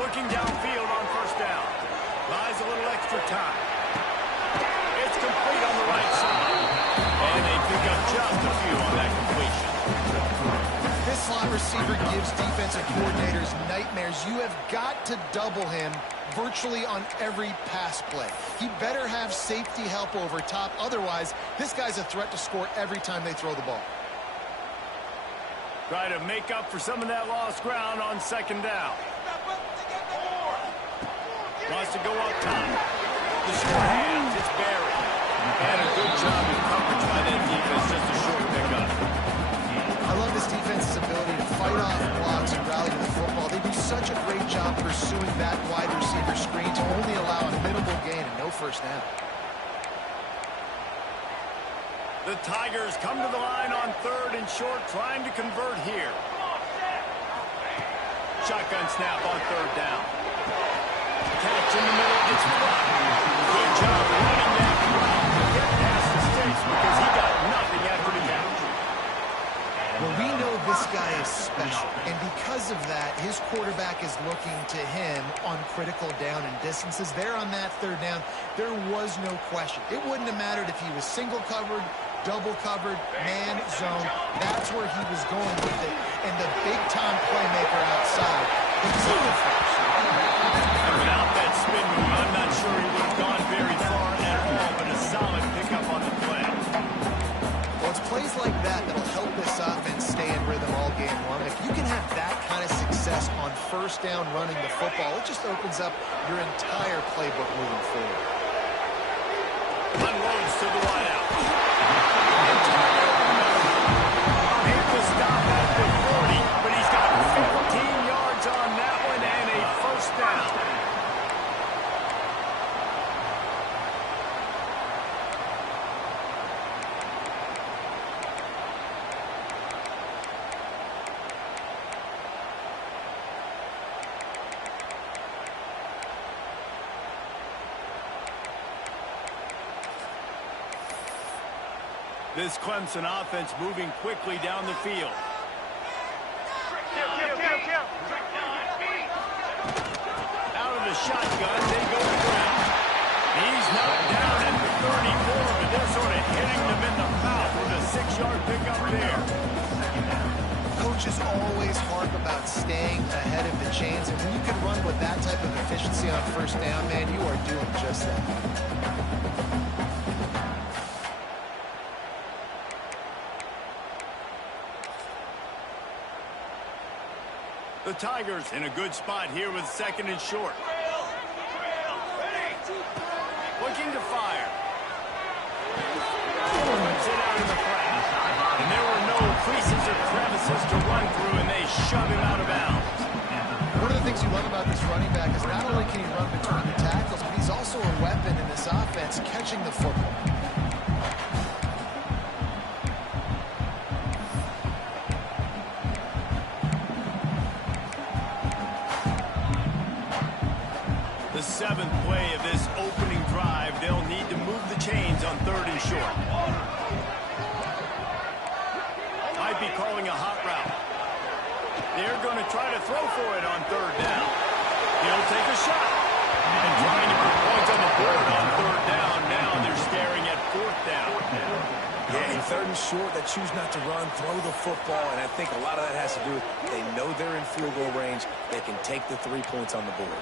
Looking downfield on first down. Buys a little extra time. It's complete on the right side. And they pick up just a few on that completion. This slot receiver gives defensive coordinators nightmares. You have got to double him virtually on every pass play. He better have safety help over top. Otherwise, this guy's a threat to score every time they throw the ball. Try to make up for some of that lost ground on second down. Wants to go up top. The short hands, it's Barry. And a good job of coverage by that defense, just a short pickup. I love this defense's ability to fight off blocks and rally to the football. They do such a great job pursuing that wide receiver screen to only allow a minimal gain and no first down. The Tigers come to the line on third and short, trying to convert here. Shotgun snap on third down. Catch in the middle, it's blocked. Good job running that route to get past the stakes because he got nothing after the catch. Well, we know this guy is special, and because of that, his quarterback is looking to him on critical down and distances. There on that third down, there was no question. It wouldn't have mattered if he was single covered, double covered, man, zone. That's where he was going with it, and the big-time playmaker outside hits it first. And without that spin move, I'm not sure he would have gone very far at all, but a solid pickup on the play. Well, it's plays like that that'll help this offense stay in rhythm all game long. If you can have that kind of success on first down running the football, it just opens up your entire playbook moving forward. Unloads to the wide out. Made the stop at the 40, but he's got 15 yards on that one and a first down. This Clemson offense moving quickly down the field. Out of the shotgun, they go to ground. He's knocked down at the 34, but they're sort of hitting them in the mouth with a 6-yard pickup there. Coaches always harp about staying ahead of the chains, and when you can run with that type of efficiency on first down, man, you are doing just that. The Tigers in a good spot here with second and short. Looking to fire. Puts it out in the flat. And there were no creases or crevices to run through, and they shove him out of bounds. One of the things you love about this running back is not only can he run between the tackles, but he's also a weapon in this offense catching the football. The seventh play of this opening drive, they'll need to move the chains on third and short. Might be calling a hot route. They're going to try to throw for it on third down. He'll take a shot. And trying to put points on the board on third down. Now they're staring at fourth down. Yeah, in third and short, they choose not to run, throw the football, and I think a lot of that has to do with they know they're in field goal range. They can take the 3 points on the board.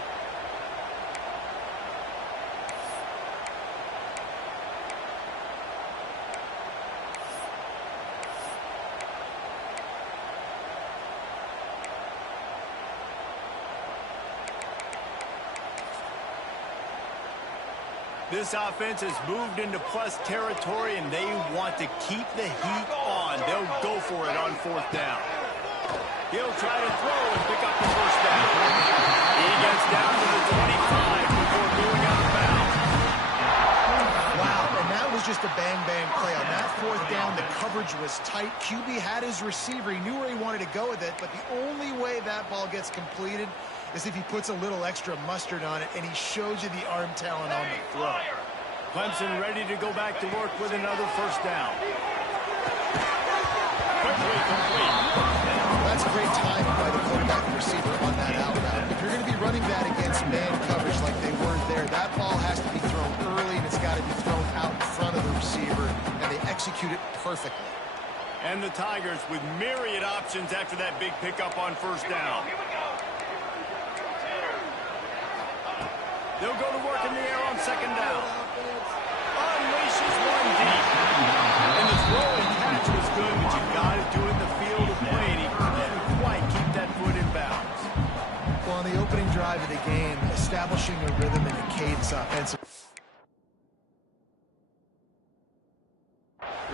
This offense has moved into plus territory, and they want to keep the heat on. They'll go for it on fourth down. He'll try to throw and pick up the first down. He gets down to the 25 before going out of bounds. Wow, and that was just a bang-bang play. On that fourth down, the coverage was tight. QB had his receiver. He knew where he wanted to go with it, but the only way that ball gets completed is if he puts a little extra mustard on it, and he shows you the arm talent on the throw. Clemson ready to go back to work with another first down. Quickly complete. That's a great timing by the quarterback and receiver on that out route. If you're going to be running that against man coverage like they were there, that ball has to be thrown early, and it's got to be thrown out in front of the receiver, and they execute it perfectly. And the Tigers with myriad options after that big pickup on first down. They'll go to work in the air on second down. Unleashes one deep. And the throw and catch was good, but you got to do it in the field of play, and he couldn't quite keep that foot in bounds. Well, on the opening drive of the game, establishing a rhythm and a cadence offensively.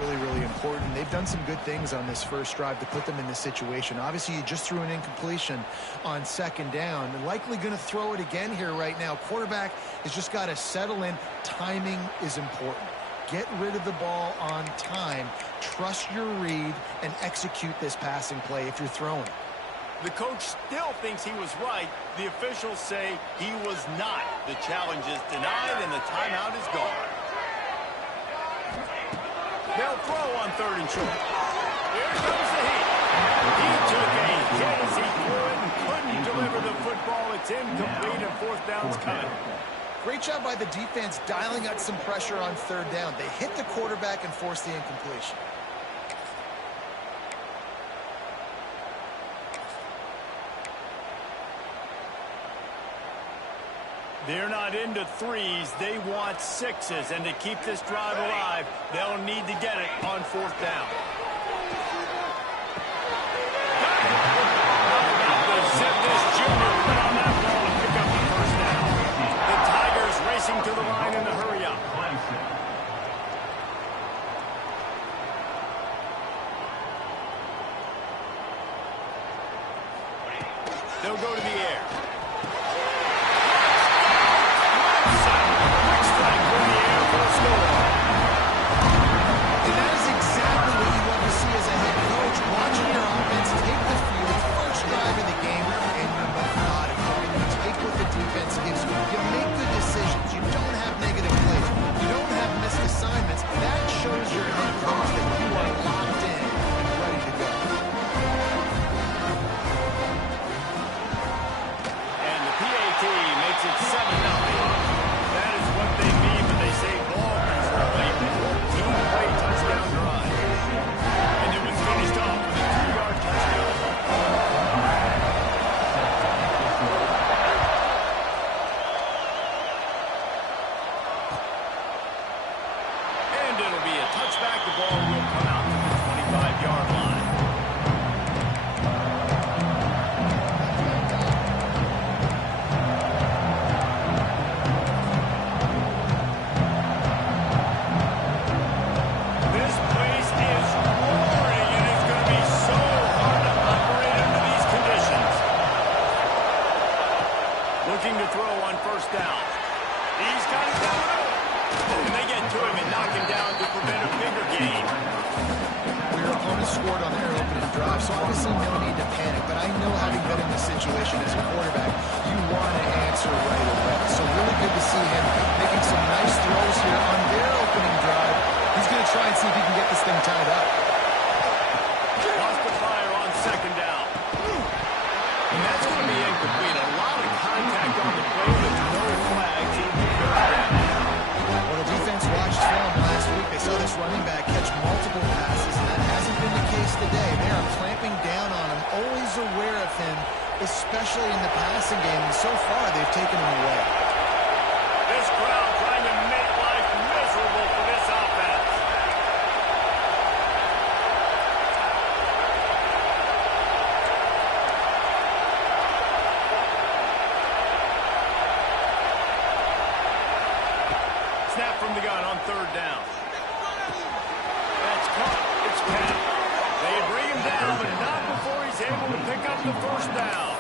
Really important. They've done some good things on this first drive to put them in this situation. Obviously, you just threw an incompletion on second down and likely going to throw it again here right now. Quarterback has just got to settle in. Timing is important. Get rid of the ball on time. Trust your read and execute this passing play if you're throwing. The coach still thinks he was right. The officials say he was not. The challenge is denied and the timeout is gone. They'll throw on third and short. Here comes the heat. He took a hit as he threw it and couldn't deliver the football. It's incomplete and fourth down's coming. Great job by the defense dialing up some pressure on third down. They hit the quarterback and forced the incompletion. They're not into threes. They want sixes. And to keep this drive alive, they'll need to get it on fourth down. The Zipness Jr. put on that ball and pick up the first down. The Tigers racing to the line in the hurry-up. They'll go to the air. Especially in the passing game, and so far they've taken him away. This crowd trying to make life miserable for this offense. Snap from the gun on third down. That's caught. It's Cat. They bring him down, but not before he's able to pick up the first down.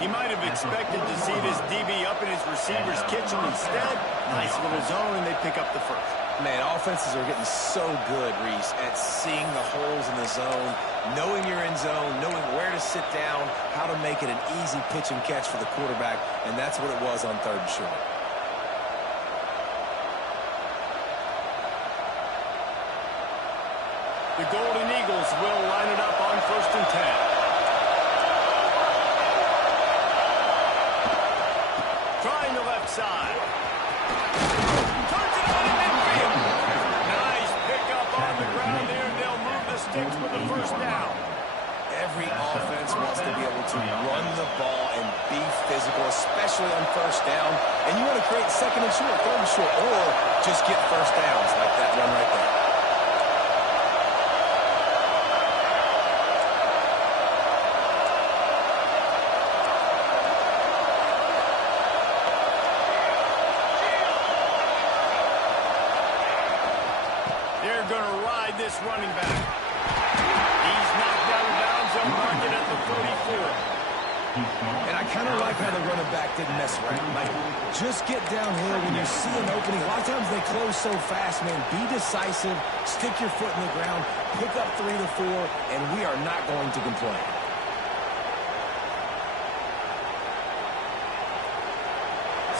He might have expected to see this DB up in his receiver's kitchen. Instead, nice little zone, and they pick up the first. Man, offenses are getting so good, Reese, at seeing the holes in the zone, knowing you're in zone, knowing where to sit down, how to make it an easy pitch and catch for the quarterback, and that's what it was on third and short. The Golden Eagles will line it up on 1st and 10. side. Turns it on in midfield. Nice pickup on the ground there. They'll move the sticks for the first down. Every offense wants to be able to run the ball and be physical, especially on first down. And you want to create second and short, third and short, or just get first downs like that run right there. They're going to ride this running back. He's knocked out of bounds. They'll mark it at the 34. And I kind of like how the running back didn't mess around. Like, just get downhill when you see an opening. A lot of times they close so fast, man. Be decisive, stick your foot in the ground, pick up 3 to 4, and we are not going to complain.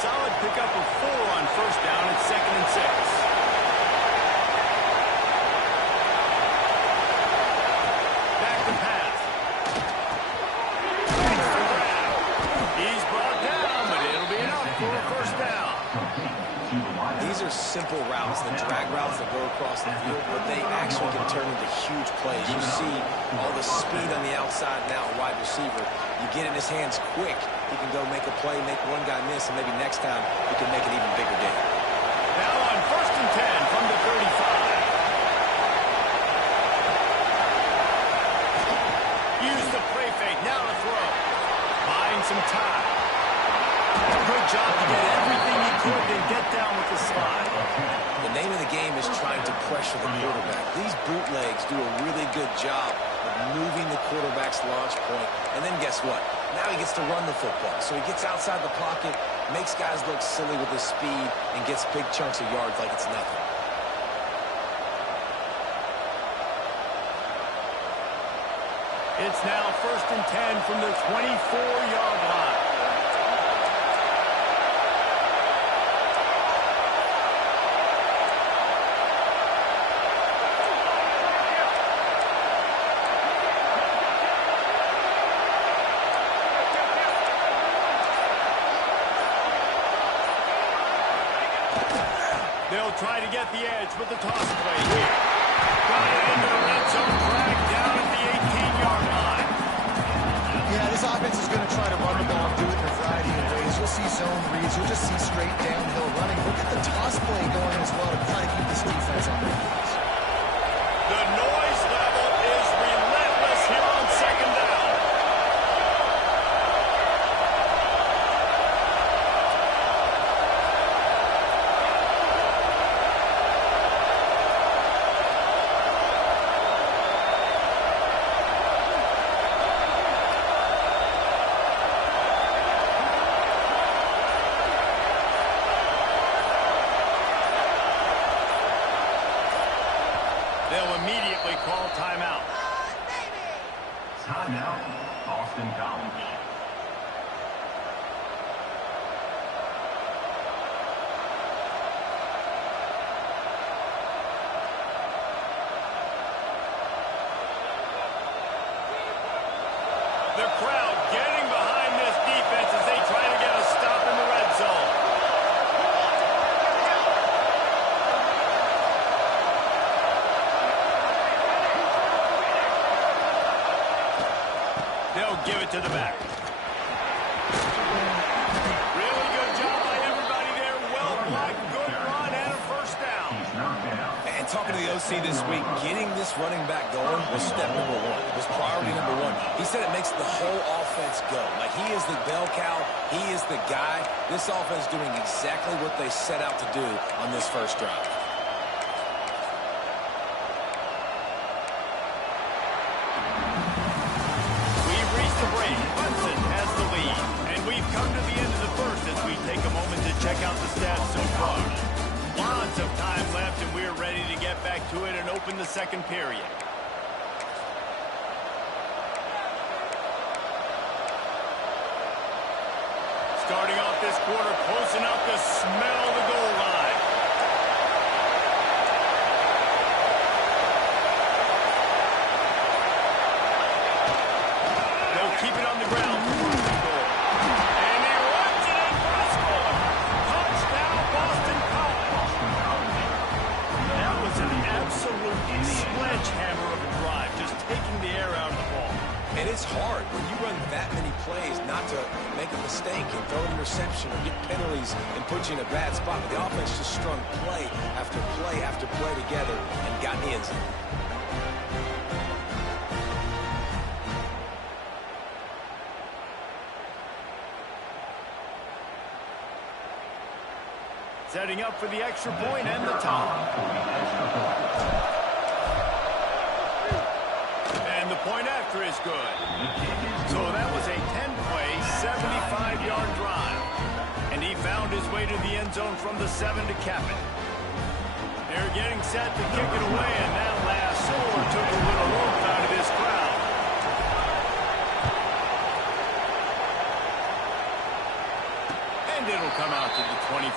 Solid pickup of 4 on first down. It's 2nd and 6. These are simple routes, the drag routes that go across the field, but they actually can turn into huge plays. You see all the speed on the outside now, wide receiver. You get in his hands quick, he can go make a play, make one guy miss, and maybe next time he can make an even bigger game. Now on 1st and 10 from the 35. Use the play fake, now to throw. Buying some time. Good job to get everything he could and get down with the slide. The name of the game is trying to pressure the quarterback. These bootlegs do a really good job of moving the quarterback's launch point. And then guess what? Now he gets to run the football. So he gets outside the pocket, makes guys look silly with his speed, and gets big chunks of yards like it's nothing. It's now 1st and 10 from the 24-yard line. They'll try to get the edge with the toss play here. Got it into the red zone, dragged down at the 18-yard line. Yeah, this offense is going to try to run the ball and do it in a variety of ways. You'll see zone reads. You'll just see straight downhill running. Look at the toss play going as well to try to keep this defense on their heels. The noise level is relentless here on 2nd down. They'll immediately call timeout. Timeout, Boston College. The crowd getting behind this defense as they try to get a stop in the red zone. They'll give it to the back. Really good job by everybody there. Well blocked, good run, and a first down. And talking to the OC this week, getting this running back going was step number 1. It was priority number 1. He said it makes the whole offense go. Like, he is the bell cow. He is the guy. This offense doing exactly what they set out to do on this first drive. We've reached the break. Clemson has the lead. And we've come to the end of the first as we take a moment to check out the stats so far. Lots of time left, and we're ready to get back to it and open the second period. Starting off this quarter, close enough to smell the goal line. They'll keep it on the ground for first and goal. And he runs it in for a score. mistake and throw an interception or get penalties and put you in a bad spot. But the offense just strung play after play after play together and got in the end zone. Setting up for the extra point and the tie. And the point after is good. So that was a 10-play, 75-yard drive. And he found his way to the end zone from the 7 to cap it. They're getting set to kick it away, and that last score took a little rope out of this crowd. And it'll come out to the 25.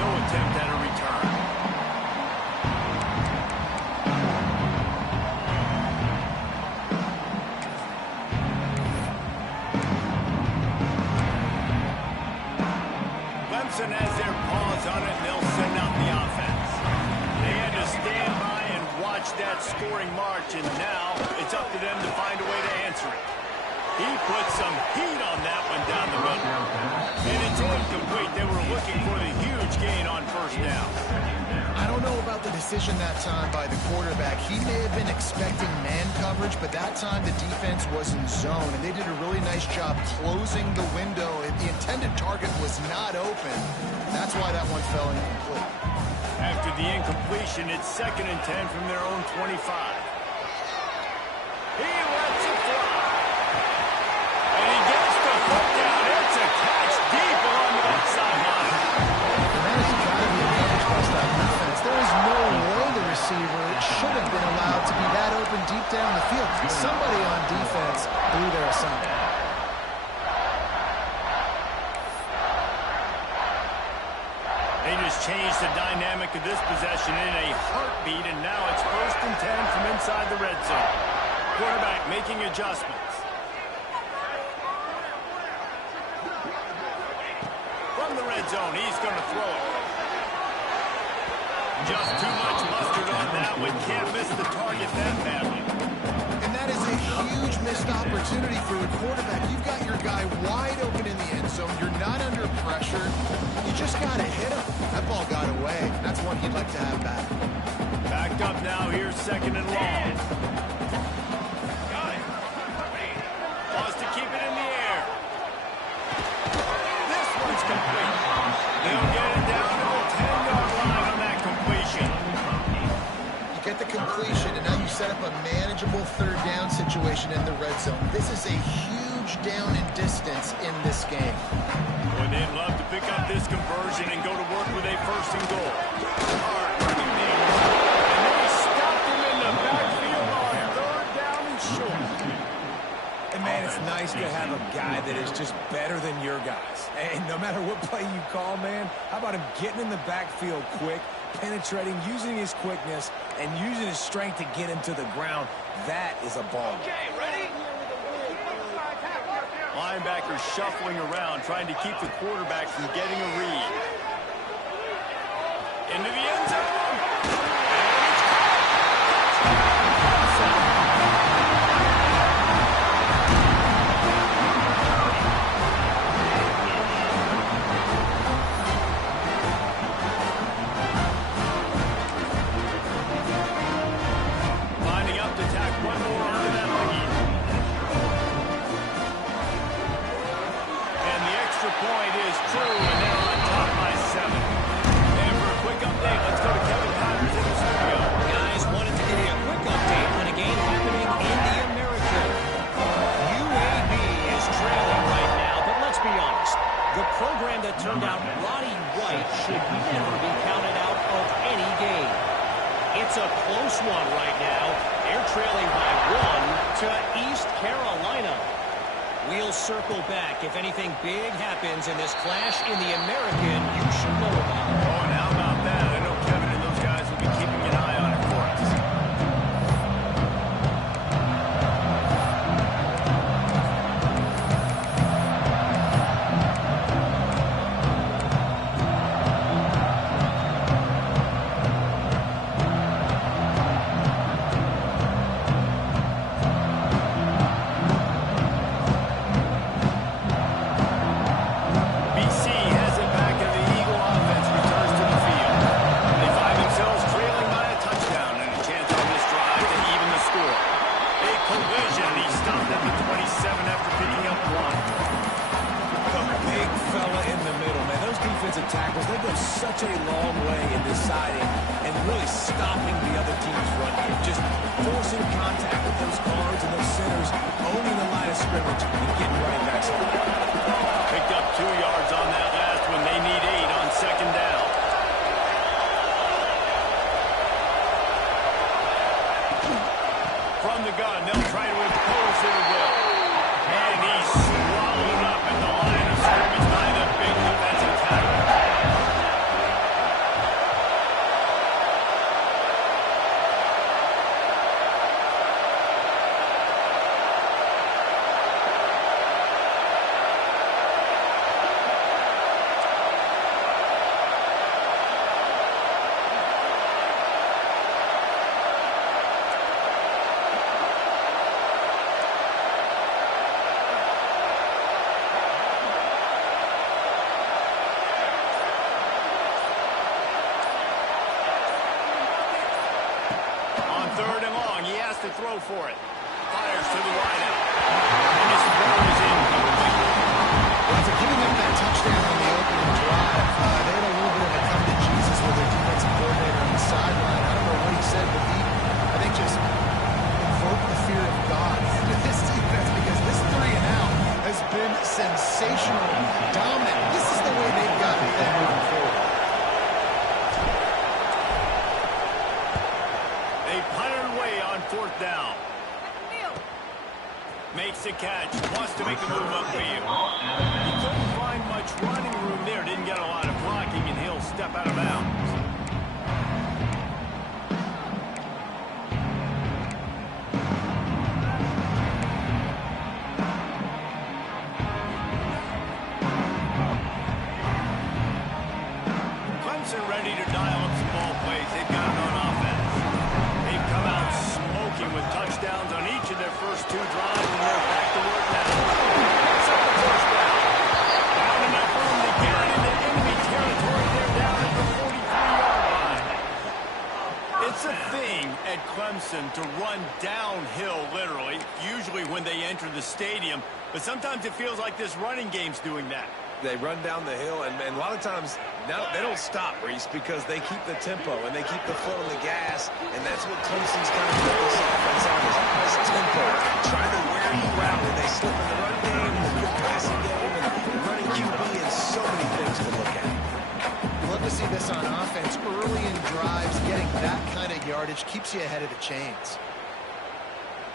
No attempt at a return. Clemson has their paws on it, and they'll send out the offense. They had to stand by and watch that scoring march, and now it's up to them to find a way to answer it. He put some heat on that one down the middle. And it's incomplete. They were looking for the huge gain on first down. I don't know about the decision that time by the quarterback. He may have been expecting man coverage, but that time the defense was in zone, and they did a really nice job closing the window. The intended target was not open. That's why that one fell incomplete. After the incompletion, it's 2nd and 10 from their own 25. He lets it fly. And he gets the foot down. It's a catch deep along the outside line. And that has got to be a coverage bust on defense. There is no way the receiver should have been allowed to be that open deep down the field. Somebody on defense blew their assignment. They just changed the dynamic of this possession in a heartbeat, and now it's 1st and 10 from inside the red zone. Quarterback making adjustments. From the red zone, he's going to throw it. Just too much mustard on that one. Can't miss the target that badly. And that is a huge missed opportunity for the quarterback. You've got your guy wide open in the end zone. You're not under pressure. You just got to hit him. That ball got away. That's one he'd like to have back. Backed up now. Here's 2nd and long. Wants to keep it in the air. This one's complete. They'll get it down to the 10-yard line on that completion. You get the completion, and now you set up a manageable 3rd down situation in the red zone. This is a huge down in distance in this game. Boy, they'd love to pick up this conversion and go to work with a 1st and goal. Hard running there. And they stopped him in the backfield on 3rd down and short. And, man, it's nice to have a guy that is just better than your guys. And no matter what play you call, man, how about him getting in the backfield quick, penetrating, using his quickness, and using his strength to get him to the ground? That is a ball. Okay, ready? Linebackers shuffling around, trying to keep the quarterback from getting a read. Into the end zone. Lining up to tack one more onto that lead. And the extra point is true, and they're on top by 7. And for a quick update, let's go to Kevin Connors in the studio. Guys, wanted to give you a quick update on a game happening in the American. UAB is trailing right now, but let's be honest. The program that turned out Roddy White should never be counted out of any game. It's a close one right now. They're trailing by 1 to East Carolina. We'll circle back. If anything big happens in this clash in the American, you should know about it. Oh, and how about that? I know Kevin and those guys will be keeping an eye on it for us. tackles, they go such a long way in deciding and really stopping the other team's run game. Just forcing contact with those guards and those centers, owning the line of scrimmage, and getting running backs on. Picked up 2 yards on that last one. They need 8 on second down. From the gun, they'll try to impose their will. And he's swallowed up at the line of scrimmage by the big defensive tackle. To throw for it. Fires to the wideout. And his throw is incomplete. Well, after giving up that touchdown on the opening drive, they had a little bit of a come to Jesus with their defensive coordinator on the sideline. I don't know what he said, but he, I think, just invoked the fear of God into this defense because this 3 and out has been sensational, dominant. This is the way they've got to play moving forward. They punted away on 4th down. Makes the catch. Wants to make the move upfield. He couldn't find much running room there. Didn't get a lot of blocking, and he'll step out of bounds. Clemson ready to dial up some ball plays. They've got it on offense. They've come out smoking with touchdowns on each of their first 2 drives, and they're back to work now. Picks up the first down. Down enough room to get it into enemy territory. They're down at the 43-yard line. It's a thing at Clemson to run downhill, literally, usually when they enter the stadium. But sometimes it feels like this running game's doing that. They run down the hill, and a lot of times now they don't stop, Reese, because they keep the tempo and they keep the foot on the gas, and that's what Clemson's kind of put this offense on, is tempo, trying to wear you out, and they slip in the run game, the quick passing game, and running QB, and so many things to look at. Love to see this on offense. Early in drives, getting that kind of yardage keeps you ahead of the chains.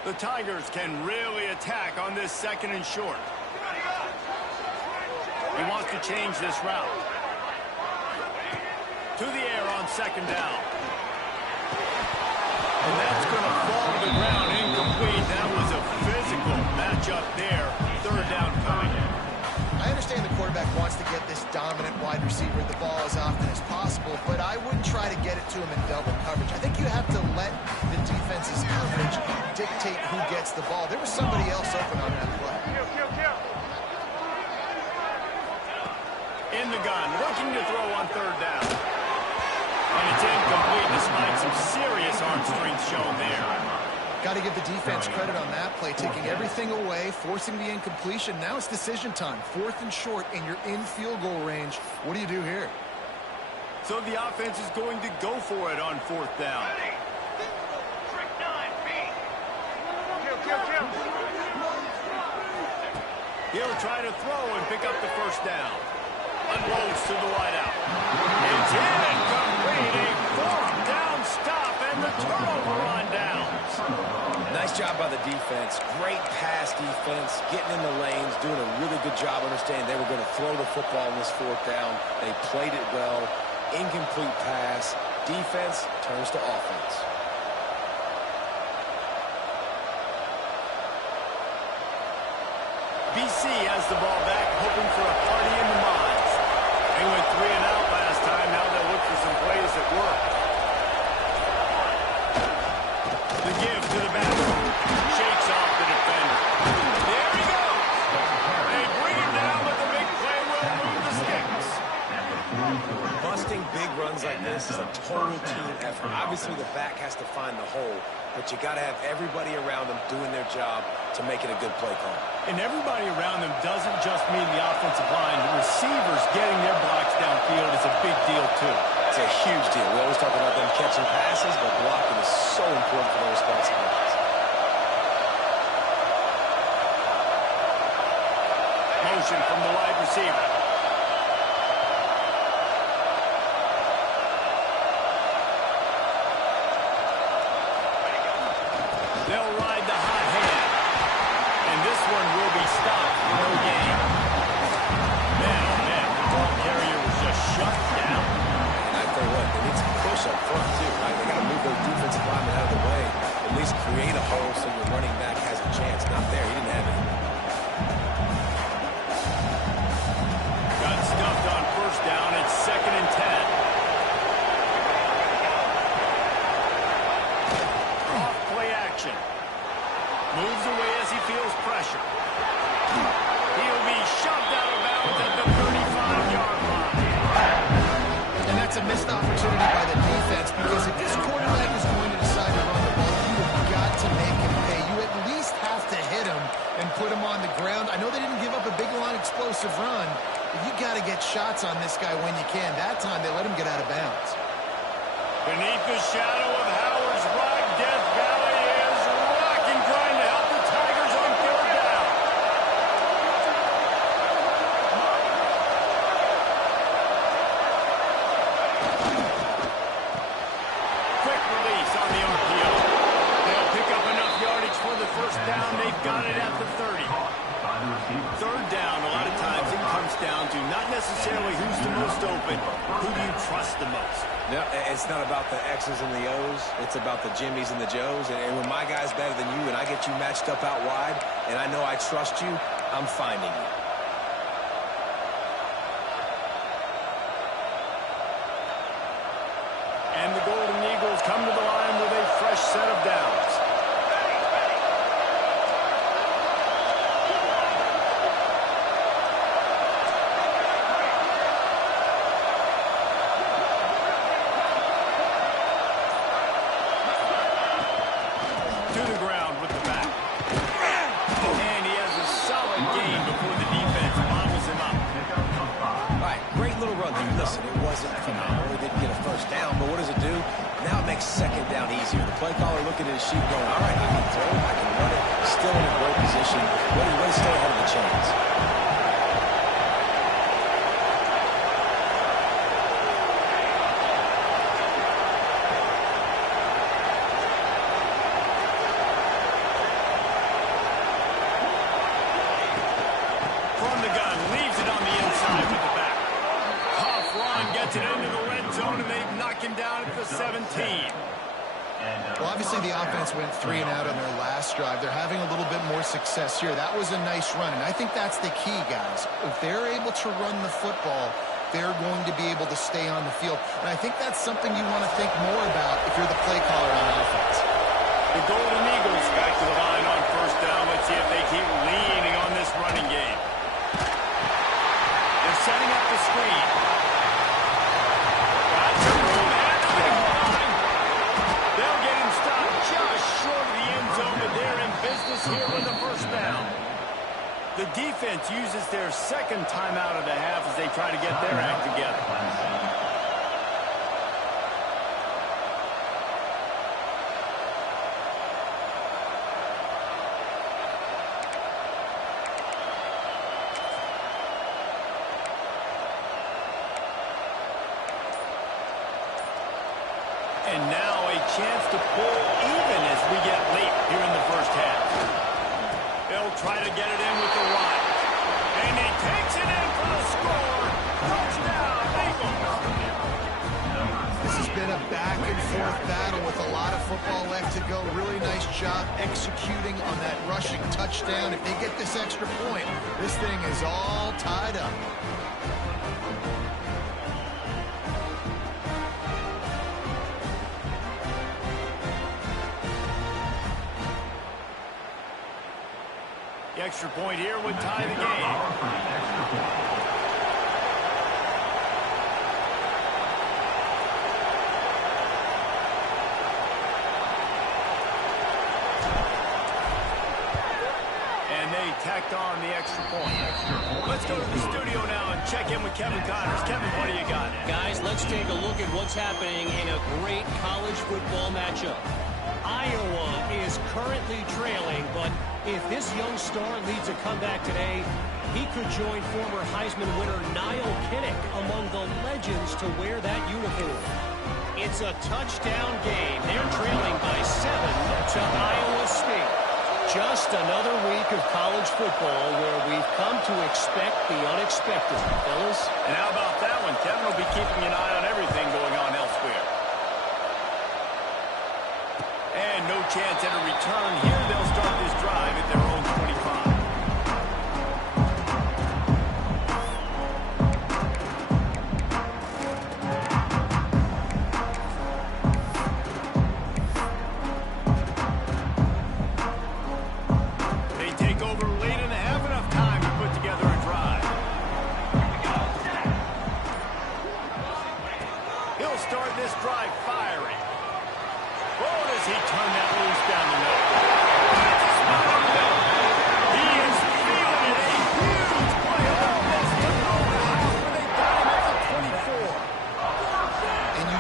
The Tigers can really attack on this 2nd and short. He wants to change this route. To the air on 2nd down. And that's going to fall to the ground incomplete. That was a physical matchup there. 3rd down coming. I understand the quarterback wants to get this dominant wide receiver the ball as often as possible, but I wouldn't try to get it to him in double coverage. I think you have to let the defense's coverage dictate who gets the ball. There was somebody else open on that play. In the gun, looking to throw on 3rd down. And it's incomplete despite some serious arm strength shown there. Got to give the defense credit on that play, taking everything away, forcing the incompletion. Now it's decision time. 4th and short, and you're in field goal range. What do you do here? So the offense is going to go for it on 4th down. He'll try to throw and pick up the 1st down. Unloads to the wideout. It's incomplete. A 4th down stop and the turnover on downs. Nice job by the defense. Great pass defense, getting in the lanes, doing a really good job understanding they were going to throw the football in this 4th down. They played it well. Incomplete pass. Defense turns to offense. BC has the ball back, hoping for a party in the Mons. They went 3 and out last time. Now they'll look for some plays that work. The give to the back. Shakes off the defender. There he goes. They bring him down, but the big play will move the sticks. Busting big runs like this is a total team effort. Obviously, the back has to find the hole, but you got to have everybody around them doing their job to make it a good play call. And everybody around them doesn't just mean the offensive line. The receivers getting their blocks downfield deal, too. It's a huge deal. We always talk about them catching passes, but blocking is so important for their responsibilities. Motion from the wide receiver. They'll ride the hot hand. And this one will be stopped. No gain. Man, oh man, the ball carrier was just shut down. And I tell you what, they need some push up front, too, right? They got to move those defensive linemen out of the way. At least create a hole so your running back has a chance. Not there. He didn't have it. Got stuffed on first down. It's 2nd and 10. Off play action. Moves away as he feels pressure. He'll be shoved out of bounds at the 35-yard line. And that's a missed opportunity by the defense, because if this quarterback is going to decide to run the ball, you have got to make him pay. You at least have to hit him and put him on the ground. I know they didn't give up a big line explosive run, but you got to get shots on this guy when you can. That time they let him get out of bounds. Beneath the shadow of Howard's Rock, Death Valley is rocking, trying to help the Tigers on 3rd down. Quick release on the RPO. They'll pick up enough yardage for the first down. They've got it at the 30. 3rd down, a lot of times it comes down to not necessarily who's the most open, who do you trust the most? No, it's not about the X's and the O's. It's about the Jimmys and the Joes. And when my guy's better than you and I get you matched up out wide and I know I trust you, I'm finding you. And the Golden Eagles come to the line with a fresh set of downs. To the ground with the back. And he has a solid gain before the defense bobbles him up. All right, great little run through. Listen, it wasn't phenomenal. He didn't get a first down, but what does it do? Now it makes 2nd down easier. The play caller looking at his sheet going, all right, I can throw, I can run it. Still in a great position. Way to stay ahead of the chains. From the gun, leaves it on the inside with the back. Tough run, gets it into the red zone, and they knock him down at the 17. Well, obviously the offense went 3 and out on their last drive. They're having a little bit more success here. That was a nice run, and I think that's the key, guys. If they're able to run the football, they're going to be able to stay on the field. And I think that's something you want to think more about if you're the play caller on offense. The Golden Eagles back to the line on first down. Let's see if they keep leaning on this running game. They're setting up the screen. Got some room at the line. They'll get him stopped just short of the end zone, but they're in business here with the first down. The defense uses their 2nd timeout of the half as they try to get their act together. And now a chance to pull even as we get late here in the first half. They'll try to get it in with the run. And he takes it in for the score. Touchdown, Eagles. This has been a back-and-forth battle with a lot of football left to go. Really nice job executing on that rushing touchdown. If they get this extra point, this thing is all tied up. The extra point here would tie the game. And they they tacked on the extra point. Let's go to the studio now and check in with Kevin Connors. Kevin, what do you got? Guys, let's take a look at what's happening in a great college football matchup. Iowa is currently trailing, but if this young star leads a comeback today, he could join former Heisman winner Niall Kinnick among the legends to wear that uniform. It's a touchdown game. They're trailing by 7 to Iowa State. Just another week of college football where we've come to expect the unexpected, fellas. And how about that one? Kevin will be keeping an eye on everything going on elsewhere. And no chance at a return here. They'll start this drive at their own 25.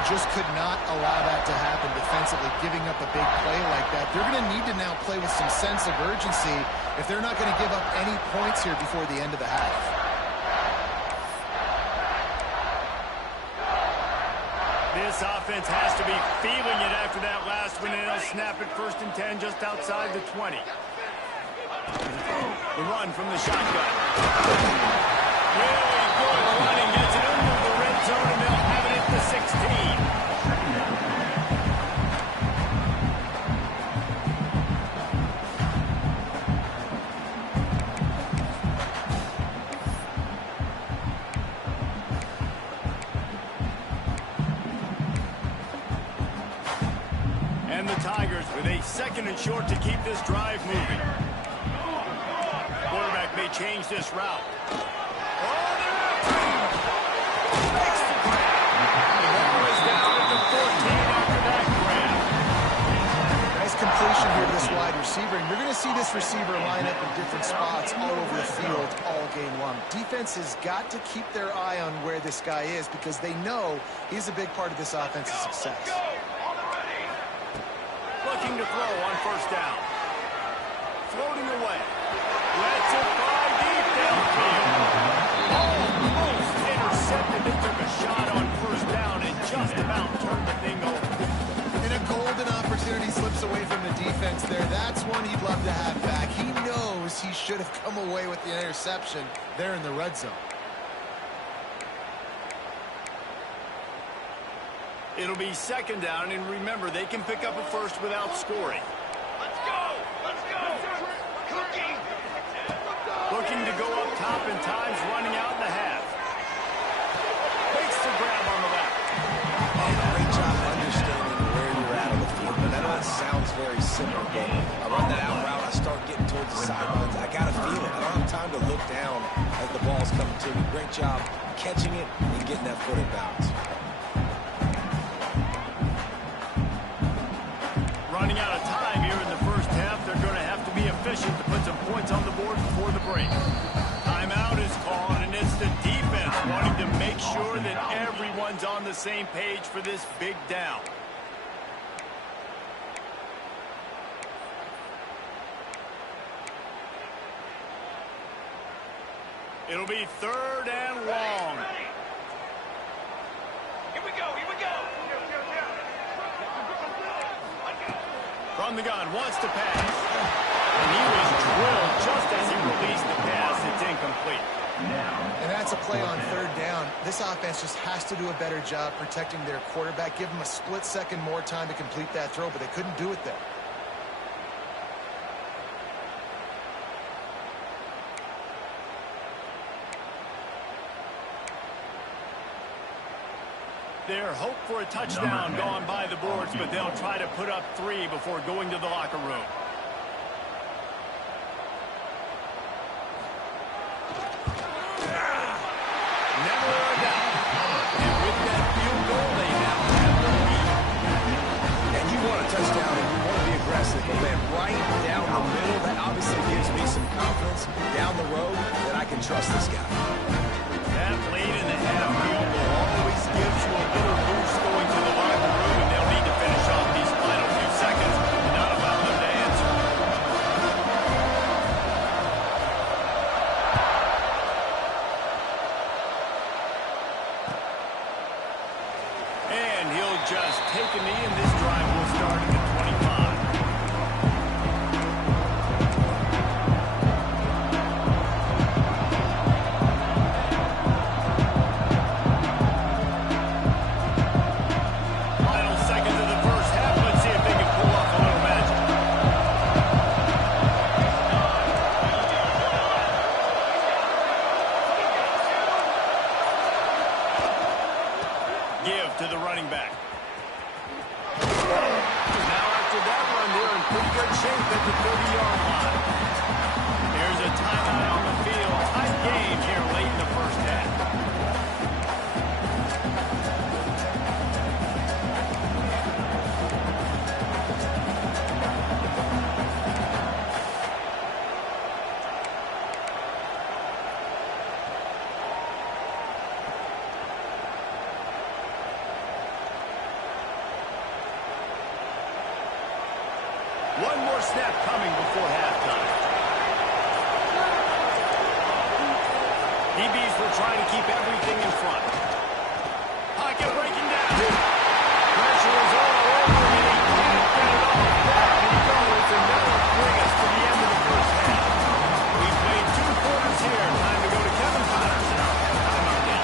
Just could not allow that to happen defensively, giving up a big play like that. They're going to need to now play with some sense of urgency if they're not going to give up any points here before the end of the half. This offense has to be feeling it after that last one, and they'll snap it 1st and 10 just outside the 20. The run from the shotgun. Really good running, gets it under the red zone, and they'll have it at the 16. And the Tigers with a 2nd and short to keep this drive moving. Quarterback may change this route. Nice completion here to this wide receiver, and you're going to see this receiver line up in different spots all over the field all game long. Defense has got to keep their eye on where this guy is because they know he's a big part of this offense's success. Looking to throw on 1st down. Floating away. Lets it fly deep downfield. Almost intercepted. They took a shot on 1st down and just about turned the thing over. And a golden opportunity slips away from the defense there. That's one he'd love to have back. He knows he should have come away with the interception there in the red zone. It'll be 2nd down, and remember, they can pick up a 1st without scoring. Let's go! Let's go! Cookie! Looking to go up top in times, running out in the half. Makes the grab on the left. Great job understanding where you're at on the field. And I know it sounds very simple, but I run that out route, I start getting towards the sidelines. I got to feel it. I don't have time to look down as the ball's coming to me. Great job catching it and getting that foot in bounds. Running out of time here in the 1st half. They're going to have to be efficient to put some points on the board before the break. Timeout is called, and it's the defense wanting to make sure that everyone's on the same page for this big down. It'll be 3rd and long. Here we go! Here we go! From the gun, wants to pass. And he was drilled just as he released the pass. It's incomplete. And that's a play on 3rd down. This offense just has to do a better job protecting their quarterback. Give them a split second more time to complete that throw, but they couldn't do it there. Their hope for a touchdown gone by the boards, but they'll try to put up 3 before going to the locker room. Never a doubt. And with that field goal, they now have the lead. And you want a touchdown, and you want to be aggressive. aggressive, but man, right down the middle, that obviously gives me some confidence down the road that I can trust this guy. That lead in the half field goal always gives you a little boost going to the locker room, and they'll need to finish off these final few seconds and not allow them to answer. And he'll just take a knee, and this drive will start at the 25. Final seconds of the first half. Let's see if they can pull off a little magic. Give to the running back. Now after that run, they're in pretty good shape at the 30-yard line. Here's a timeout on the field. Tight game here late in the first half. One more snap coming before halftime. DBs will try to keep everything in front. Pocket breaking down. Pressure is all over him, and he can't get it off. There he goes, and that'll bring us to the end of the first half. We've played 2 quarters here. Time to go to Kevin Connors in our timeout now.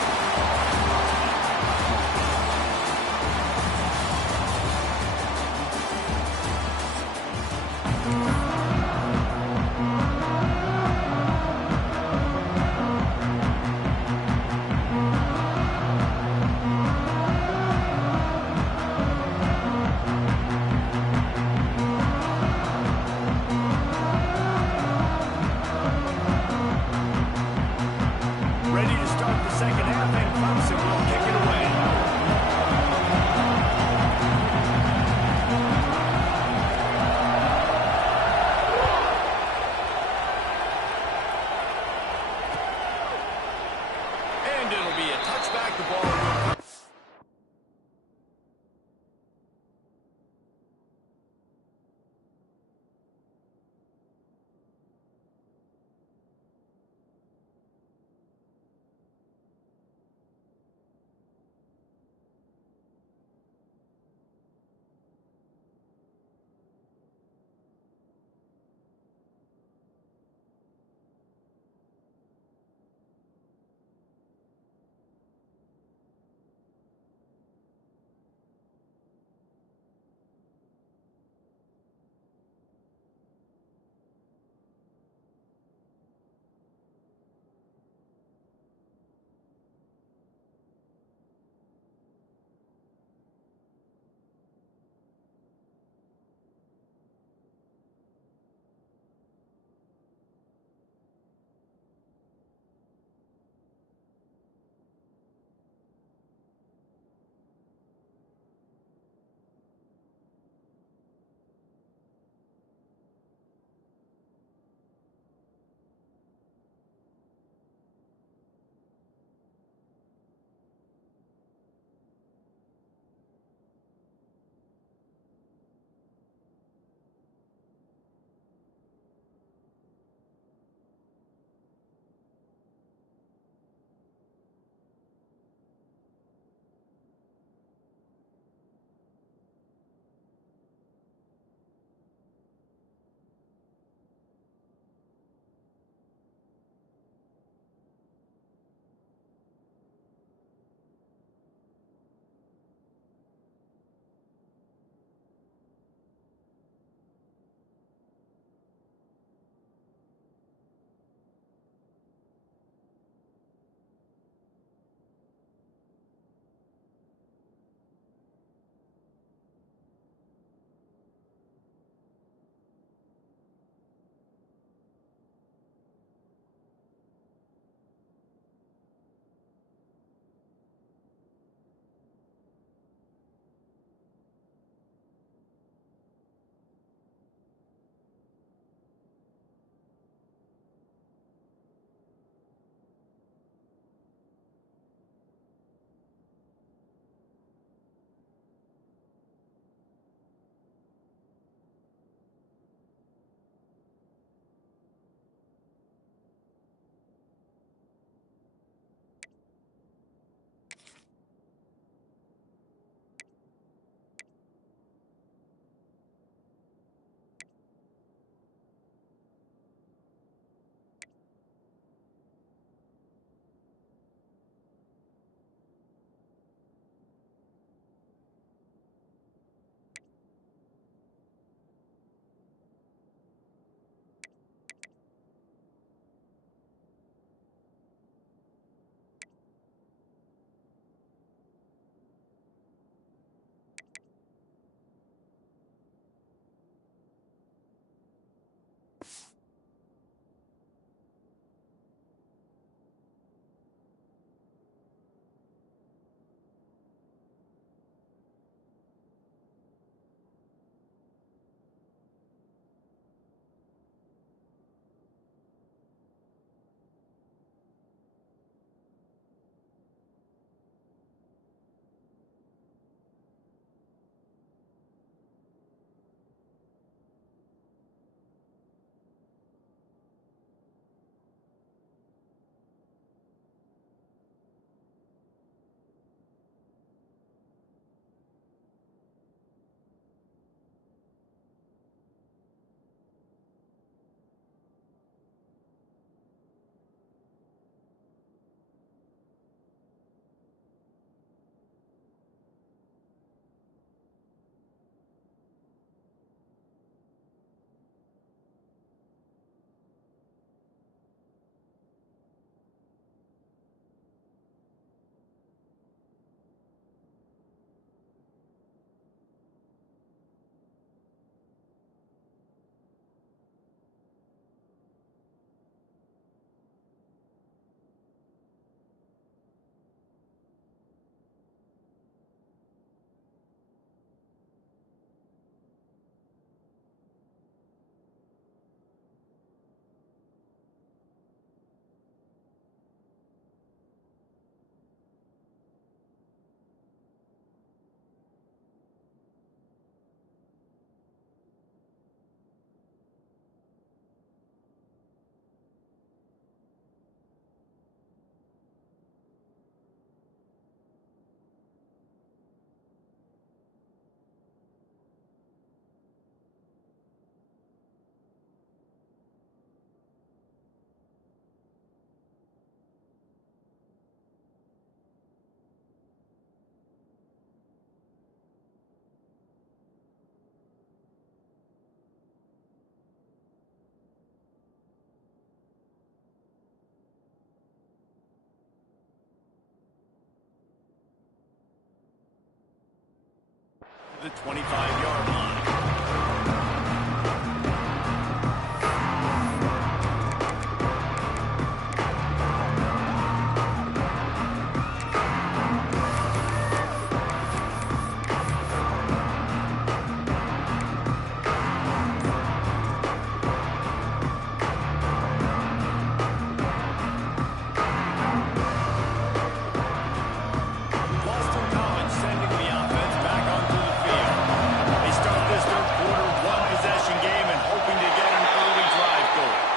the 25-yard line.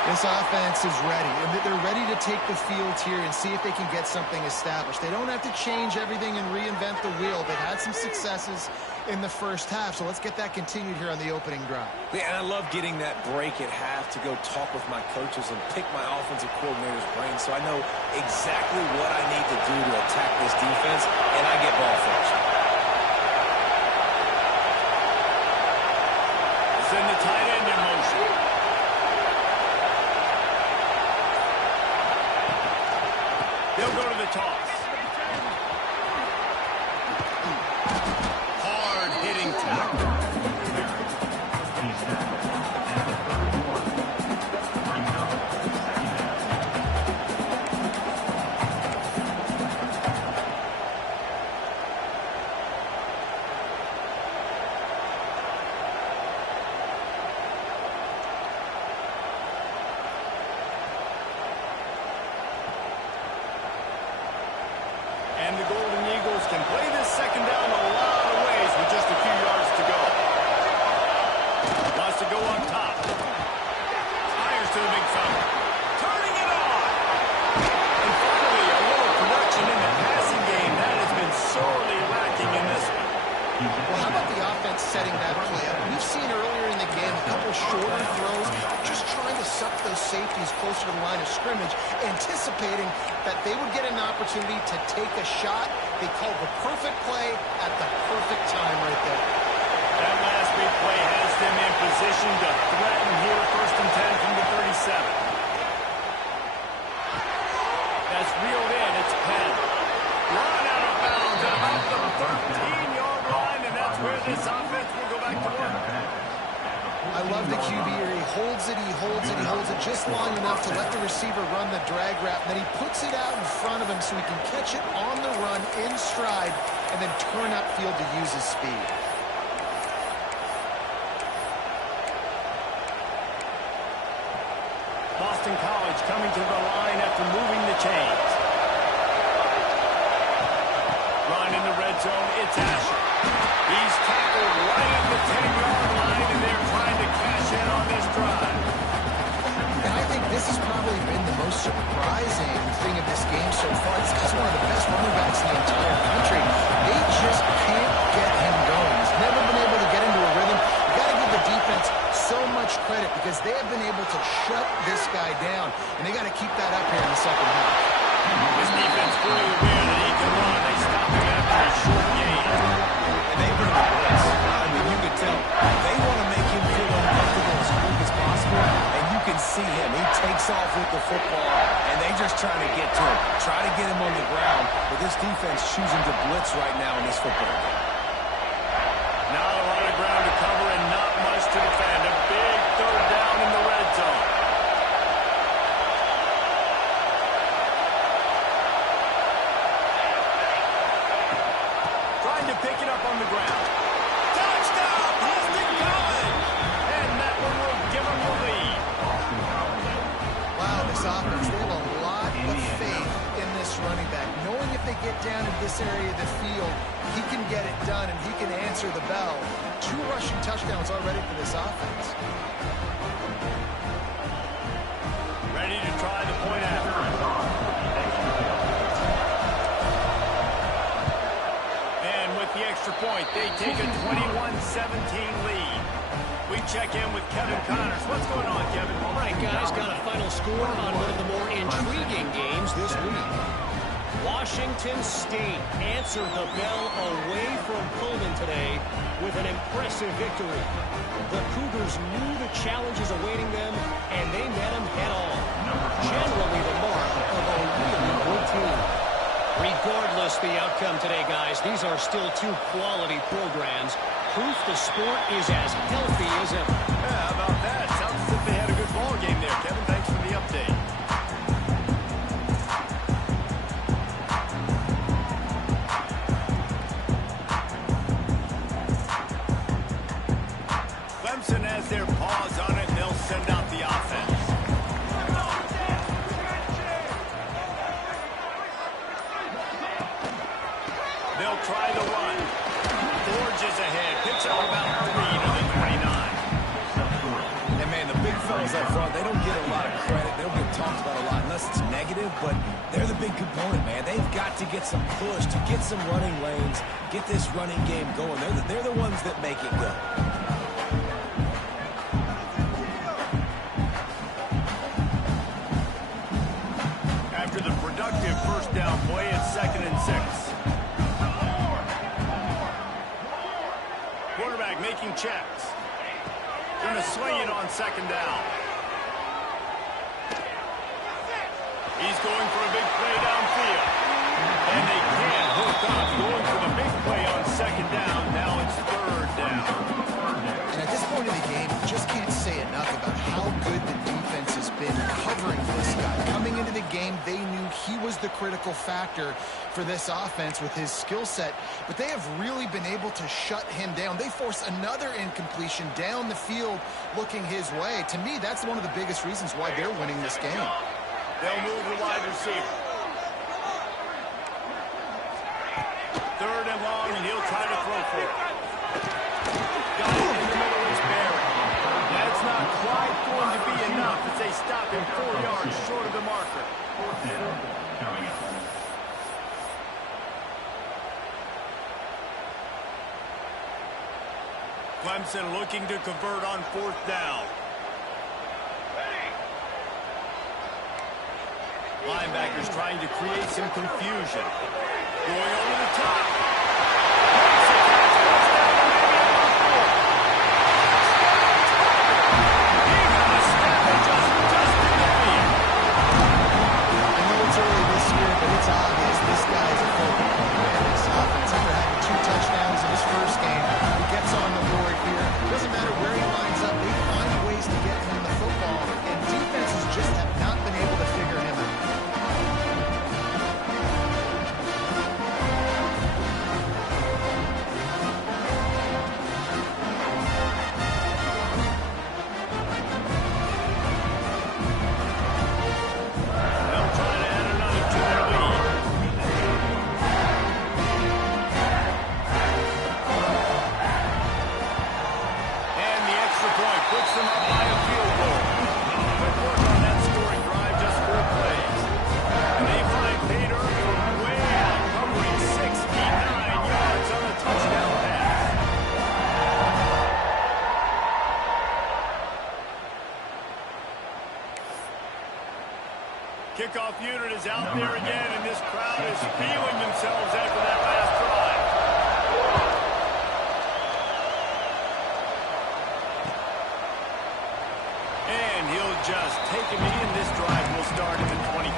This offense is ready, and they're ready to take the field here and see if they can get something established. They don't have to change everything and reinvent the wheel. They've had some successes in the first half, so let's get that continued here on the opening drive. Yeah, and I love getting that break at half to go talk with my coaches and pick my offensive coordinator's brain so I know exactly what I need to do to attack this defense, and I get ball first. Send the tight end in motion. They'll go to the toss. Hard-hitting tackle. And the Golden Eagles can play this second down a lot of ways with just a few yards to go. Wants to go up top. Fires to the big fella. Turning it on. And finally, a little production in the passing game. That has been sorely lacking in this one. Well, how about the offense setting that play up? We've seen earlier in the game a couple shorter throws, just trying to suck those safeties closer to the line of scrimmage, anticipating that they would get an opportunity to take a shot. They called the perfect play at the perfect time right there. That last big play has them in position to threaten here, 1st and 10 from the 37. That's reeled in. It's Penn. Run out of bounds at about the 13-yard line, and that's where this offense will go back to work. I love the QB here. He holds it, he holds it, he holds it just long enough to let the receiver run the drag route, and then he puts it out in front of him so he can catch it on the run in stride and then turn upfield to use his speed. Boston College coming to the line after moving the chains. Run in the red zone, it's Asher. He's tackled right at the 10-yard line, and they're trying to cash in on this drive. And I think this has probably been the most surprising thing of this game so far. This guy's one of the best running backs in the entire country. They just can't get him going. He's never been able to get into a rhythm. You've got to give the defense so much credit because they have been able to shut this guy down, and they got to keep that up here in the second half. This defense fully aware that he can run. They stop him after a short game. And they bring the blitz. I mean, you can tell they want to make him feel uncomfortable as quick as possible, and you can see him. He takes off with the football, and they just trying to get to him, try to get him on the ground, but this defense choosing to blitz right now in this football game. Not a lot of ground to cover and not much to defend. A big 3rd down in the red zone. Trying to pick it up on the ground. Touchdown, Boston College! And that one will give them the lead. Wow, this offense, they have a lot of faith in this running back. Knowing if they get down in this area of the field, he can get it done and he can answer the bell. 2 rushing touchdowns already for this offense. Ready to try the point after. And with the extra point, they take a 21-17 lead. We check in with Kevin Connors. What's going on, Kevin? All right, guys, got a final score on one of the more intriguing games this week. Washington State answered the bell away from Pullman today with an impressive victory. The Cougars knew the challenges awaiting them, and they met them head-on. Generally the mark of a really good team. Regardless the outcome today, guys, these are still two quality programs. Proof the sport is as healthy as ever. Yeah, how about that? Sounds as if they had a good ball game there, Kevin. Thanks for the update. Clemson has their paws on it, and they'll send out the offense. They'll try the run. Forges ahead. Picks up about 3 to the 29. And, man, the big fellas up front, they don't get a lot of credit. They don't get talked about a lot unless it's negative, but they're the big component, man. They've got to get some push, to get some running lanes, get this running game going. They're the ones that make it go. After the productive first down play, it's 2nd and 6. Quarterback making checks. Going to swing it on 2nd down. He's going for a big play downfield. And they can't hook up. Going for the big play on 2nd down. Now it's 3rd down. And at this point in the game, you just can't say enough about how good the defense has been covering this guy. Coming into the game, they knew he was the critical factor for this offense with his skill set, but they have really been able to shut him down. They force another incompletion down the field looking his way. To me, that's one of the biggest reasons why they're winning this game. They'll move the wide receiver. 3rd and long, and he'll try to throw for it. Got it in the middle, it's Barry. That's not quite going to be enough as they stop him 4 yards short of the marker. Coming up. Clemson looking to convert on 4th down. Linebackers trying to create some confusion. Going over the top. I know it's early this year, but it's obvious this guy's a focal point, man. This offense, after having 2 touchdowns in his first game, he gets on the board here. Doesn't matter where he lines up, they find ways to get him the football, and defenses just have not been able to figure him out. They'll try to add another to their lead. And the extra point puts them up by a field goal. Quick work on that scoring drive, just 4 plays. And they find Pay Dirt from way out, covering 69 yards on a touchdown pass. Kickoff unit is out there again, and this crowd is feeling themselves after that last drive. And he'll just take a knee, and this drive will start at the 25.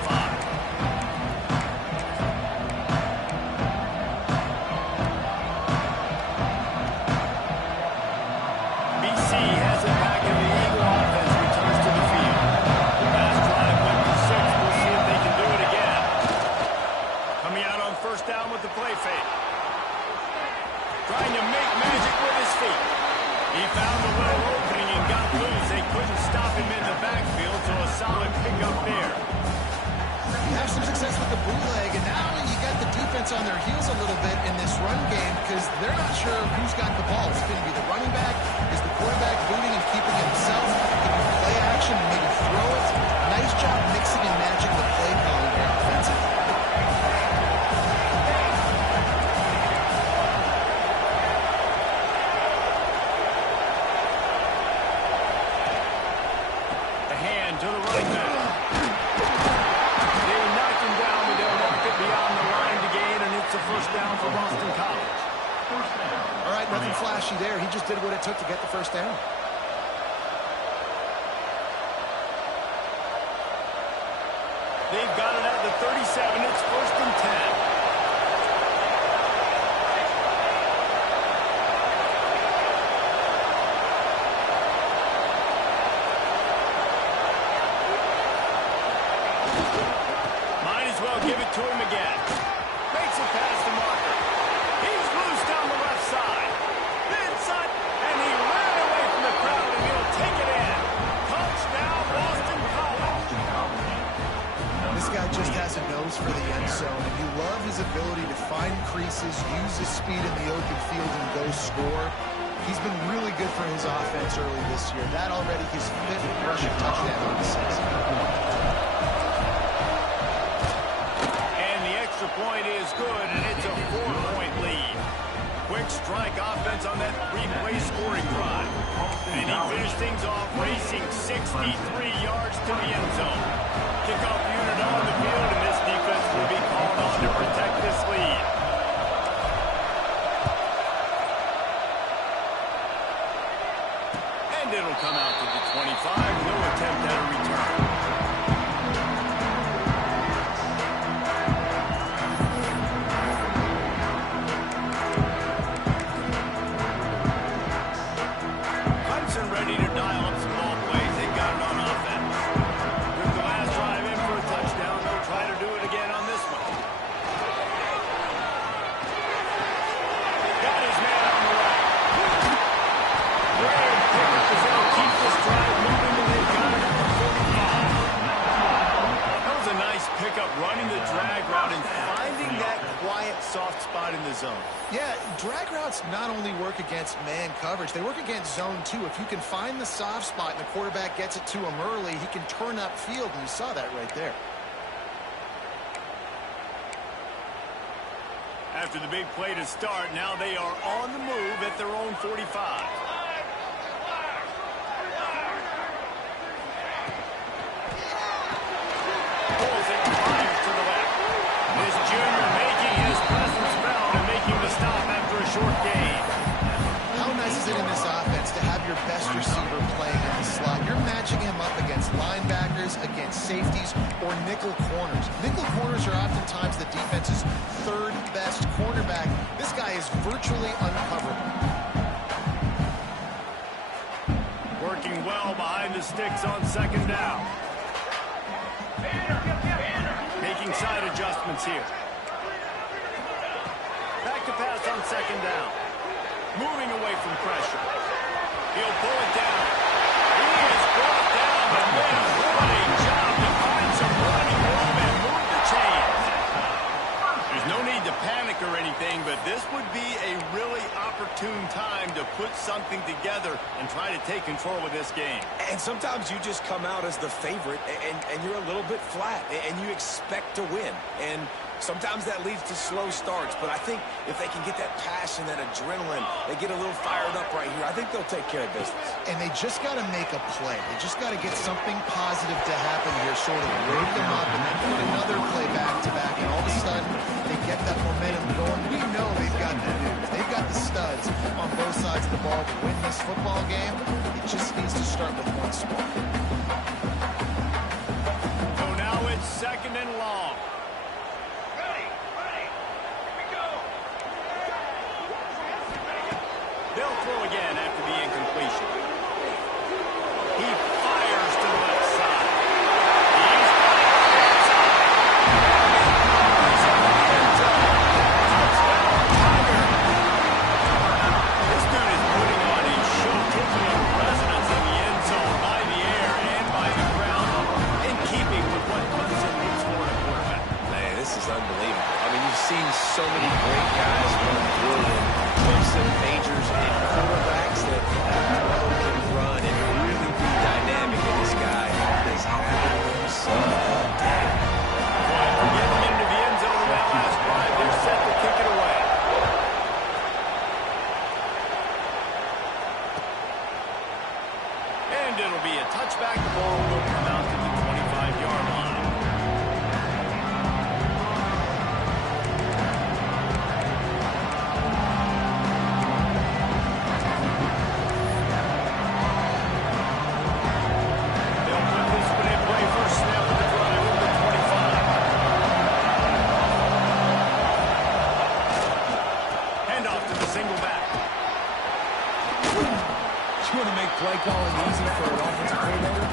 BC has it back, and the Eagle offense returns to the field. Last drive went for 6. We'll see if they can do it again. Coming out on 1st down with the play fake. Trying to make magic with his feet. He found a little opening and got loose. They couldn't stop him in the backfield, so a solid pickup there. You have some success with the bootleg, and now you got the defense on their heels a little bit in this run game because they're not sure who's got the ball. Is it going to be the running back? Is the quarterback booting and keeping himself? Can you play action and maybe throw it? Nice job mixing and matching the play calling there offensively. The hand to the running back. They knock him down, but they'll walk it beyond the line to gain, and it's a 1st down for Boston College. All right, nothing flashy there. He just did what it took to get the 1st down. They've got it at the 37. It's 1st and 10. to him again. Makes it past the marker. He's loose down the left side. Inside, and he ran away from the crowd, and he'll take it in. Touchdown, Boston College. This guy just has a nose for the end zone, and you love his ability to find creases, use his speed in the open field, and go score. He's been really good for his offense early this year. That already his 5th rushing touchdown on the season. And the extra point is good, and it's a 4-point lead. Quick strike offense on that 3-play scoring drive. And he finished things off racing 63 yards to the end zone. Kickoff unit on the field, and this defense will be called on to protect this lead. And it'll come out to the 25. No attempt at a return. Ready to dial up some ball plays. They got it on offense. With the last drive in for a touchdown, they'll try to do it again on this one. Got his man on the right. Great pickup as they'll keep this drive moving, and they've got it at the 45. That was a nice pickup, running the drag route and finding that quiet, soft spot in the zone. Yeah, drag routes not only work against man coverage, they work against zone too. If you can find the soft spot and the quarterback gets it to him early, he can turn upfield, and you saw that right there. After the big play to start, now they are on the move at their own 45. Pulls it, fires to the left. This junior making his presence felt and making the stop after a short gain. How nice is it in this offense to have your best receiver playing in the slot? You're matching him up against linebackers, against safeties, or nickel corners. Nickel corners are oftentimes the defense's 3rd best cornerback. This guy is virtually uncoverable. Working well behind the sticks on 2nd down. Making side adjustments here. Back to pass on 2nd down. Moving away from pressure. He'll pull it down. He is brought down, but man, what a job to find some running room and move the chains. There's no need to panic or anything, but this would be a really opportune time to put something together and try to take control of this game. And sometimes you just come out as the favorite, and you're a little bit flat, and you expect to win. And sometimes that leads to slow starts, but I think if they can get that passion, that adrenaline, they get a little fired up right here, I think they'll take care of business. And they just got to make a play. They just got to get something positive to happen here, sort of wake them up, and then put another play back-to-back, and all of a sudden they get that momentum going. We know they've got the dudes. They've got the studs on both sides of the ball to win this football game. It just needs to start with one spark. So now it's 2nd and long. They'll throw again after the incompletion. He fires to the left side. He's this dude is putting on a show, taking up residence in the end zone by the air and by the ground, in keeping with what Clemson needs for a quarterback. Man, this is unbelievable. I mean, you've seen so many great guys run through in Clemson majors and quarterbacks that can run and really be dynamic. And this guy is having himself a day. We're getting into the end zone in that last drive. They're set to kick it away. And it'll be a touchback. The ball will come out to the 25-yard line. They'll put this one in play for a snap of the drive over the 25. Handoff to the single back. You want to make play calling easy for an offensive coordinator?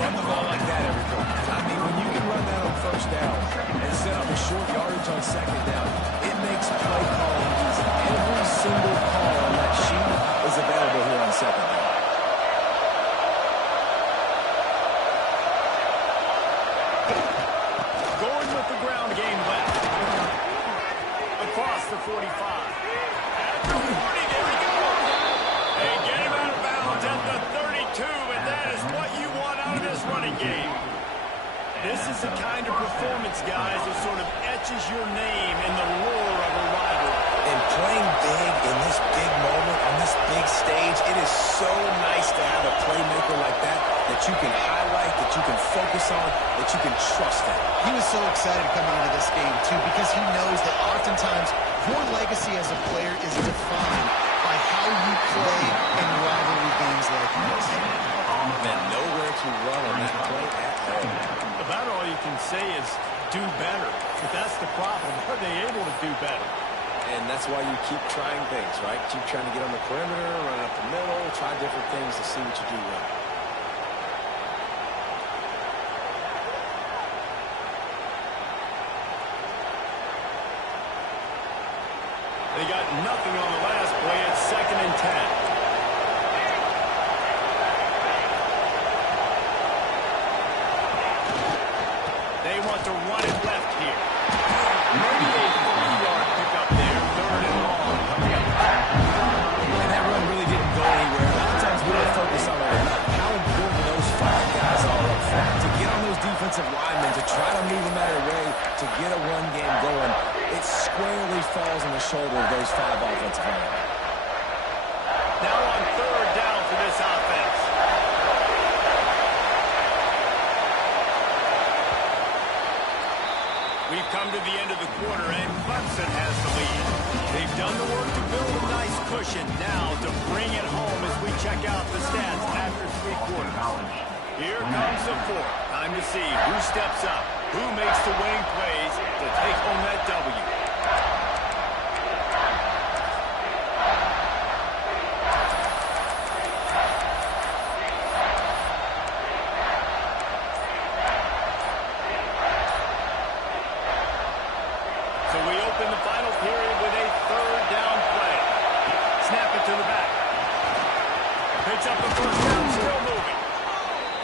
run the ball like that, everyone. I mean, when you can run that on first down and set up a short yardage on second down, it makes play calling easy. Every single call on that sheet is available here on second down. Going with the ground game left. Across the 45. At the 40, there we go. They get him out of bounds at the 32, and that is what you want out of this running game. This is the kind of performance, guys, that sort of etches your name in the lore of a rival. And playing big in this big moment, on this big stage, it is so nice to have a playmaker like that you can highlight, that you can focus on, that you can trust in. He was so excited coming into this game, too, because he knows that oftentimes your legacy as a player is defined by how you play in rivalry games like this. And nowhere to run on that play at all. About all you can say is do better. But that's the problem. Are they able to do better? And that's why you keep trying things, right? Keep trying to get on the perimeter, run up the middle, try different things to see what you do well. They got nothing on the last play. It's 2nd and 10. They want to run it left here. Maybe a 3-yard pickup there. 3rd and long coming up. And that run really didn't go anywhere. A lot of times we don't focus on it enough. How important those 5 guys are up front. To get on those defensive linemen, to try to move them out of their way, to get a run game going, it squarely falls on the shoulder of those 5 offensive linemen. Now on 3rd down for this offense. We've come to the end of the quarter, and Clemson has the lead. They've done the work to build a nice cushion. Now to bring it home as we check out the stats after 3 quarters. Here comes the 4th. Time to see who steps up, who makes the winning plays to take home that W. So we open the final period with a 3rd down play. Snap it to the back. Picks up the 1st down, still moving.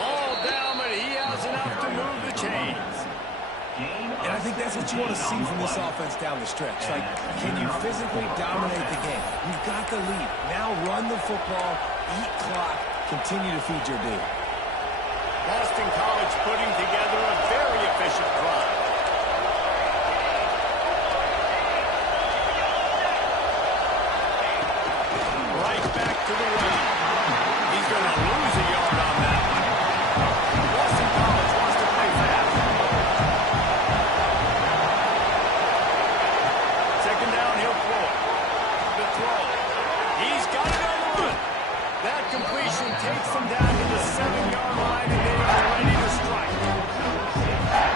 All down, but he has enough to move the chains. And I think that's what you want to see from this offense down the stretch. Like, can you physically dominate the game? You've got the lead. Now run the football, eat clock, continue to feed your dude. Boston College putting together a very efficient drive. Right back to the run. He's going to lose a yard on that one. Boston College wants to play fast. 2nd down, he'll throw it. The throw. He's got it on the run. That completion takes him down to the 7-yard line, and they are ready to strike.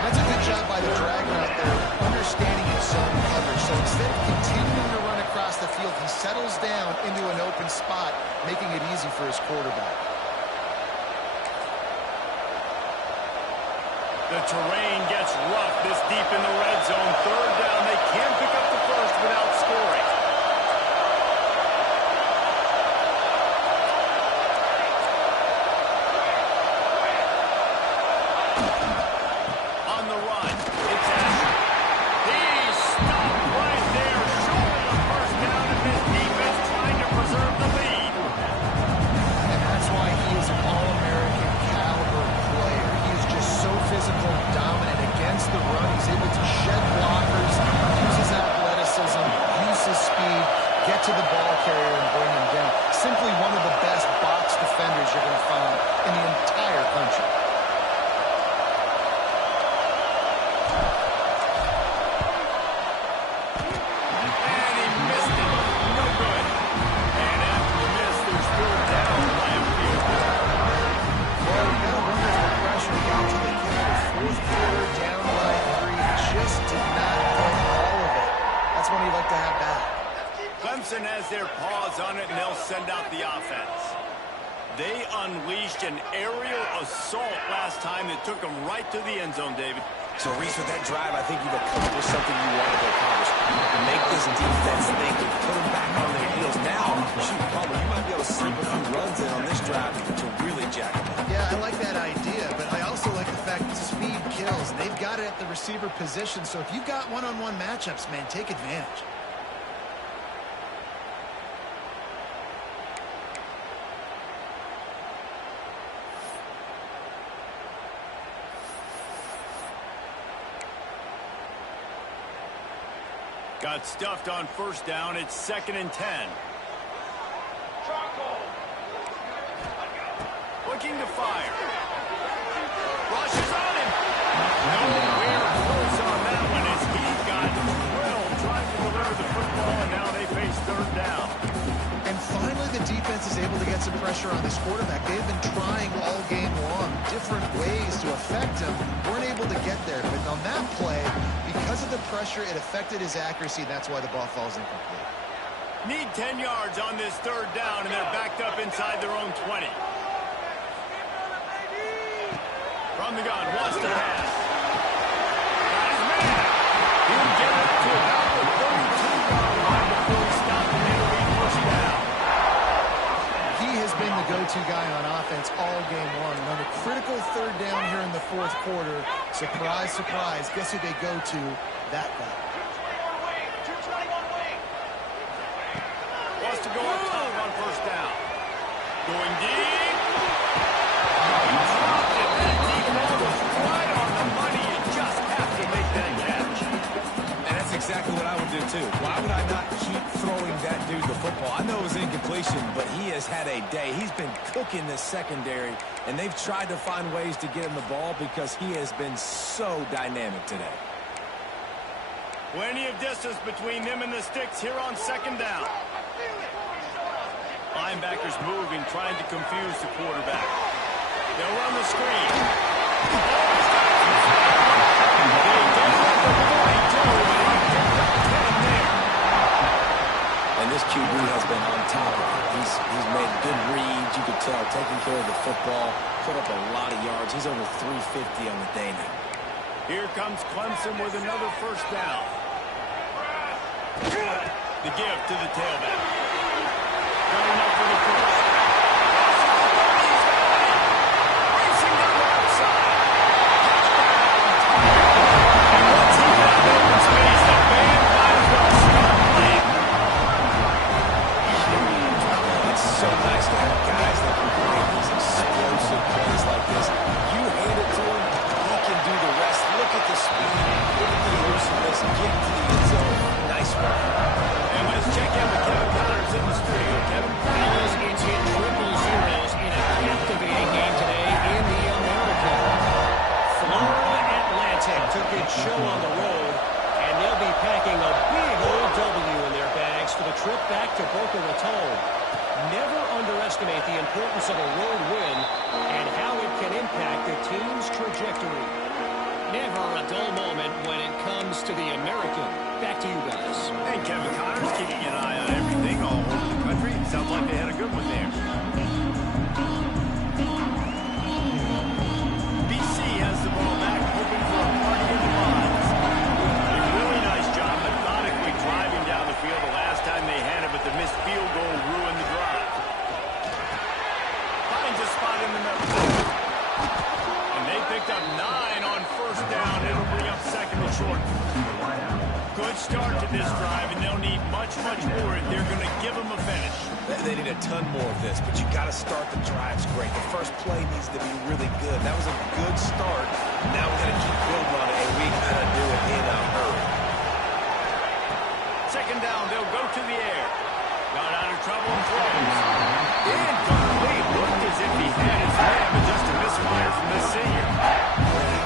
That's a good job by the Dragon out there, understanding its zone coverage. So instead of continuing to run across the field, he settles down into an open spot, making it easy for his quarterback. The terrain gets rough this deep in the red zone. 3rd down, they can't pick up the first without scoring. On the run, it's Asher. He's stopped right there, showing a 1st down, and this defense trying to preserve the lead. And that's why he is an All-American caliber player. He is just so physical and dominant against the run. He's able to shed blockers, use his athleticism, use his speed, get to the ball carrier and bring him down. Simply one of the best box defenders you're going to find in the entire country. And he missed it. No good. And after the miss, there's 3rd down by a field goal. Well, you got to wonder if the pressure got to the kid. 4th quarter, down by 3, just did not get all of it. That's what he'd like to have back. Clemson has their paws on it, and they'll send out the offense. They unleashed an aerial assault last time that took them right to the end zone, David. So, Reese, with that drive, I think you've accomplished something you wanted to accomplish. Make this defense think and put them back on their heels. Now, shoot, Palmer, you might be able to slip a few runs in on this drive to really jack them up. Yeah, I like that idea, but I also like the fact that speed kills. They've got it at the receiver position, so if you've got one-on-one matchups, man, take advantage. Got stuffed on first down. It's 2nd and 10. Looking to fire. Rushes on him. Nowhere close on that one as he got drilled trying to deliver the football, and now they face 3rd down. And finally, the defense is able to get some pressure on this quarterback. They've been trying all game long different ways to affect him. Weren't able to get there, but on that play, because of the pressure, it affected his accuracy. That's why the ball falls incomplete. Need 10 yards on this 3rd down, and they're backed up inside their own 20. From the gun, wants to pass. Got his man. He'll get it up to about the 32-yard line before he stopped, and it'll be pushed down. He has been the go-to guy on offense all game long. And on a critical 3rd down here in the 4th quarter, surprise, surprise, guess who they go to? That guy. Wants to go up top on 1st down. Going deep. He dropped it. That deep ball was right on the money. You just have to make that catch. And that's exactly what I would do, too. Why would I not keep throwing that dude the football? I know it was incompletion, but he has had a day. He's been cooking this secondary, and they've tried to find ways to get him the ball because he has been so dynamic today. Plenty of distance between them and the sticks here on 2nd down. Linebackers moving, trying to confuse the quarterback. They'll run the screen. And this QB has been on top of it. He's made good reads, you could tell, taking care of the football, put up a lot of yards. He's over 350 on the day now. Here comes Clemson with another 1st down. The give to the tailback. Going up for the push. Racing down the left side. And once he got open space, the band might as well start playing. It's so nice to have guys that can create these explosive plays like this. You hand it to him, he can do the rest. Look at the speed, look at the elusiveness, get to the end zone. Nice work. And let's check in with Kevin Connors in the studio. Kevin? Fellas, it's hit 0-0 in a captivating game today in the American. Florida Atlantic took its show on the road, and they'll be packing a big old W in their bags for the trip back to Boca Raton. Never underestimate the importance of a road win and how it can impact the team's trajectory. Never a dull moment when it comes to the American. Back to you guys. And Kevin Connors keeping an eye on everything all over the country. Sounds like they had a good one there. BC has the ball back, hoping for a party in the lines. A really nice job methodically driving down the field the last time they had it, but the missed field goal ruined the drive. Finds a spot in the middle. And they picked up 9 on 1st down. It'll bring up 2nd and short. Good start to this drive, and they'll need much, much more if they're going to give them a finish. They need a ton more of this, but you got to start the drives great. The first play needs to be really good. That was a good start. Now we got to keep building on it, and we got to do it in a hurry. 2nd down, they'll go to the air. Got out of trouble and throws. Incomplete. Looked as if he had his man, but just a misfire from the senior.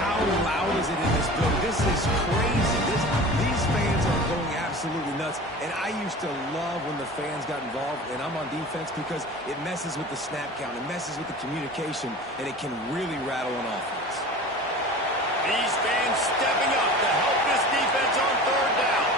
How loud is it in this building? This is crazy. These fans are going absolutely nuts. And I used to love when the fans got involved, and I'm on defense because it messes with the snap count. It messes with the communication, and it can really rattle an offense. These fans stepping up to help this defense on 3rd down.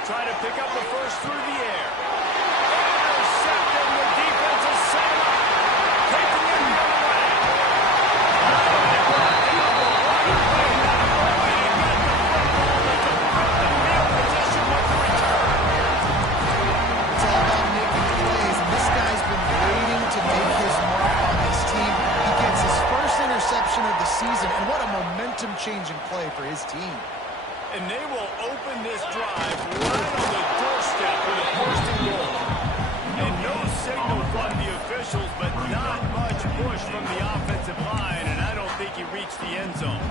They'll try to pick up the first through the air. Intercepting, the defense is set up. Taking it the other way. They brought down the running play. Not only he got the football, they convert the field position with the return. It's all about making plays, and this guy's been waiting to make his mark on this team. He gets his first interception of the season, and what a momentum-changing play for his team. And they will open this drive right on the doorstep with a first and goal. And no signal from the officials, but not much push from the offensive line, and I don't think he reached the end zone.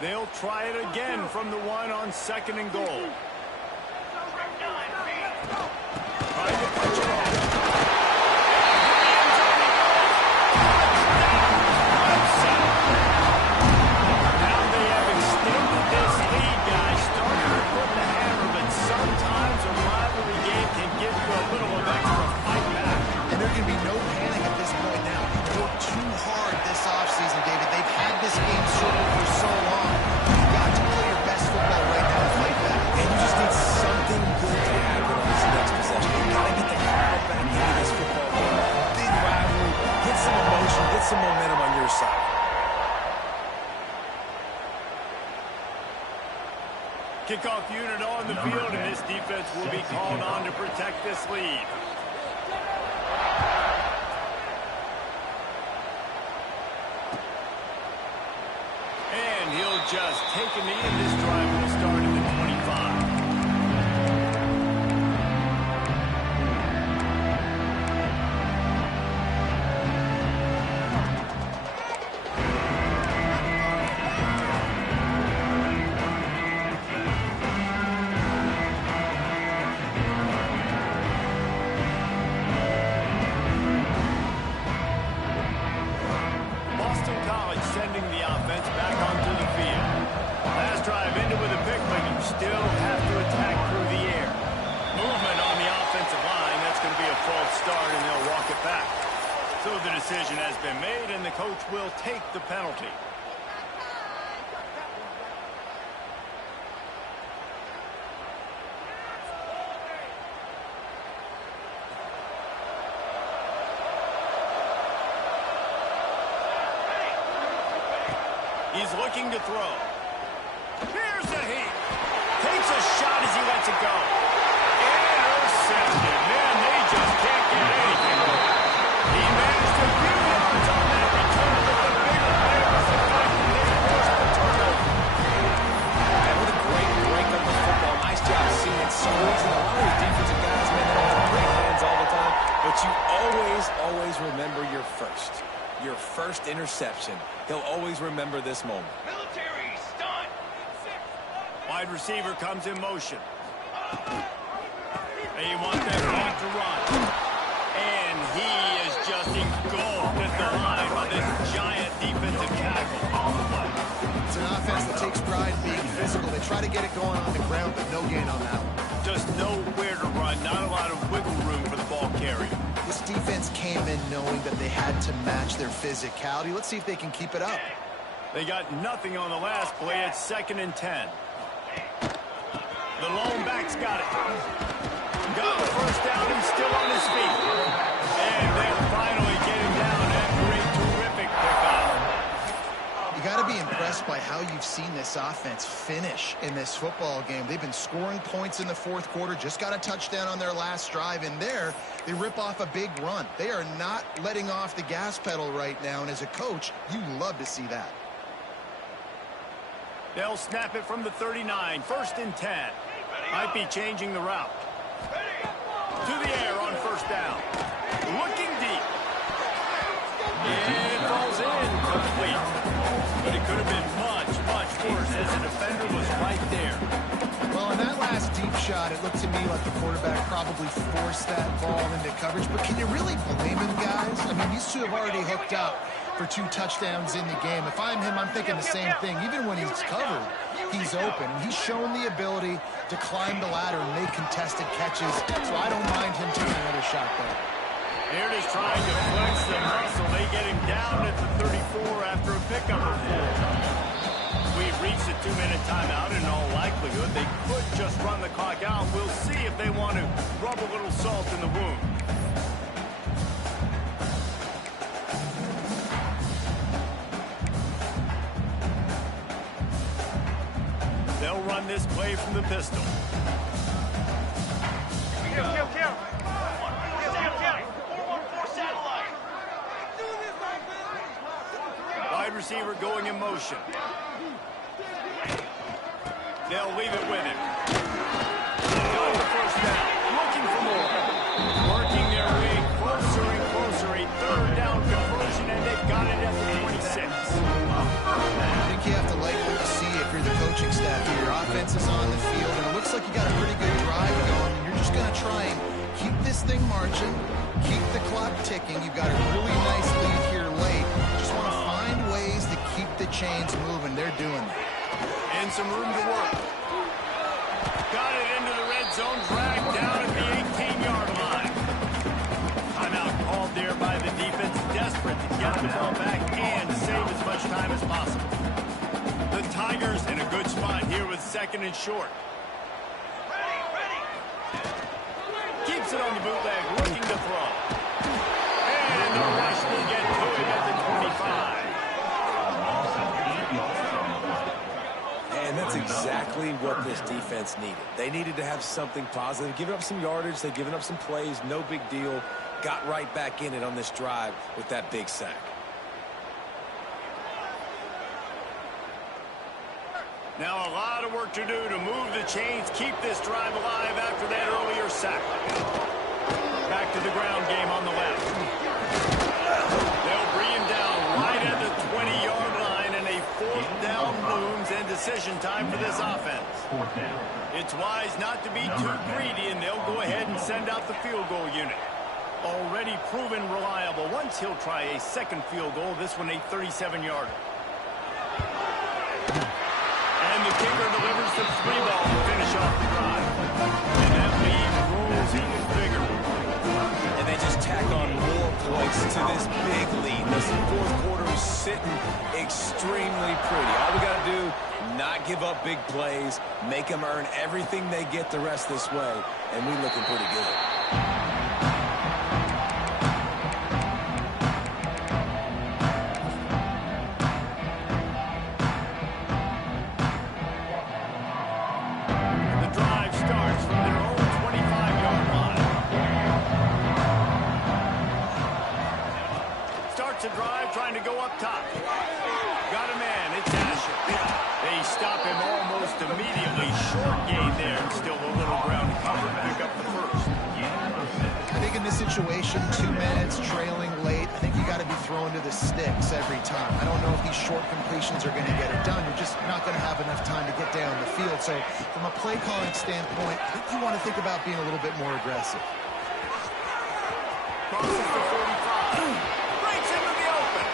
They'll try it again from the one on second and goal. Trying to punch it off. Now they have extended this lead, guys. Starting to put the hammer, but sometimes a rivalry game can give you a little of extra fight back. And there can be no panic at this point now. You've worked too hard this offseason, David. They've had this game circled for so long. You've got to play your best football right now and fight back. And you just need something good to happen on this next possession. You got to get the crowd back into this football game. Big rivalry, get some emotion, get some momentum on your side. Kickoff unit on the field, and this defense will be called on to protect this lead. And he'll just take a knee, and this drive will start at the 25. Boston College sending the offense back onto the field. Last drive ended with a pick, but you still have to attack through the air. Movement on the offensive line. That's going to be a false start, and they'll walk it back. So the decision has been made, and the coach will take the penalty. He's looking to throw. Here's the heat. Takes a shot as he lets it go. Intercepted. Man, they just can't get anything going. He managed a few yards on that return, but the bigger play was the fact that they forced the turnover. And with a great break on the football. Nice job seeing it squeezing. A lot of these defensive guys, man, they don't have great hands all the time. But you always remember your first. Your first interception. He'll always remember this moment. Military stunt. Wide receiver comes in motion. They want that clock to run. And he is just engulfed at the line by this giant defensive tackle. It's an offense that takes pride in being physical. They try to get it going on the ground, but no gain on that one. Just nowhere to run. Not a lot of wiggle room for the ball carrier. This defense came in knowing that they had to match their physicality. Let's see if they can keep it up. They got nothing on the last play. It's 2nd and 10. The lone back's got it. Got the first down and still on his feet. And they'll finally get him down after a terrific pickup. You got to be impressed by how you've seen this offense finish in this football game. They've been scoring points in the fourth quarter, just got a touchdown on their last drive, and there they rip off a big run. They are not letting off the gas pedal right now, and as a coach, you love to see that. They'll snap it from the 39, 1st and 10. Might be changing the route. To the air on first down. Looking deep. And it falls incomplete. But it could have been much worse as the defender was right there. Well, on that last deep shot, it looked to me like the quarterback probably forced that ball into coverage. But can you really blame him, guys? I mean, these two have already hooked up for 2 touchdowns in the game. If I'm him, I'm thinking the same thing. Even when he's covered, he's open. He's shown the ability to climb the ladder and make contested catches. So I don't mind him taking another shot there. They're just trying to flex the muscle. They get him down at the 34 after a pickup of 4. We've reached a 2-minute timeout. In all likelihood, they could just run the clock out. We'll see if they want to rub a little salt in the wound. They'll run this play from the pistol. Kill. 4-1-4 satellite. Wide receiver going in motion. They'll leave it with him. Got the first down. Looking for more. Working their way closer and closer. A 3rd down conversion, and they've got it at the 26. I think you have to like what you see if you're the coaching staff here. Your offense is on the field, and it looks like you got a pretty good drive going, and you're just going to try and keep this thing marching, keep the clock ticking. You've got a really nice lead here late. Just want to find ways to keep the chains moving. They're doing that. And some room to work. Got it into the red zone, dragged down at the 18-yard line. Timeout called there by the defense, desperate to get the ball back and save as much time as possible. The Tigers in a good spot here with 2nd and short. Ready. Keeps it on the bootleg, looking to throw. And the rush will get to him at the 25. And that's exactly what this defense needed. They needed to have something positive. Giving up some yardage, they've given up some plays, no big deal. Got right back in it on this drive with that big sack. Now a lot of work to do to move the chains, keep this drive alive after that earlier sack. Back to the ground game on the left. They'll bring him down right at the 20-yard line, and a 4th down looms, and decision time for this offense. It's wise not to be too greedy, and they'll go ahead and send out the field goal unit. Already proven reliable. Once he'll try a 2nd field goal, this one a 37-yarder. And the kicker delivers the 3 ball to finish off the drive. And that lead grows even bigger. And they just tack on more points to this big lead. This 4th quarter is sitting extremely pretty. All we got to do, not give up big plays, make them earn everything they get the rest this way, and we're looking pretty good. A drive trying to go up top. Got a man. It's Asher. They stop him almost immediately. Short gain there. Still a little ground cover. Back up the 1st. I think in this situation, 2 minutes, trailing late, I think you got to be throwing to the sticks every time. I don't know if these short completions are going to get it done. You're just not going to have enough time to get down the field. So from a play calling standpoint, I think you want to think about being a little bit more aggressive. Crosses the 45. Breaks into the open.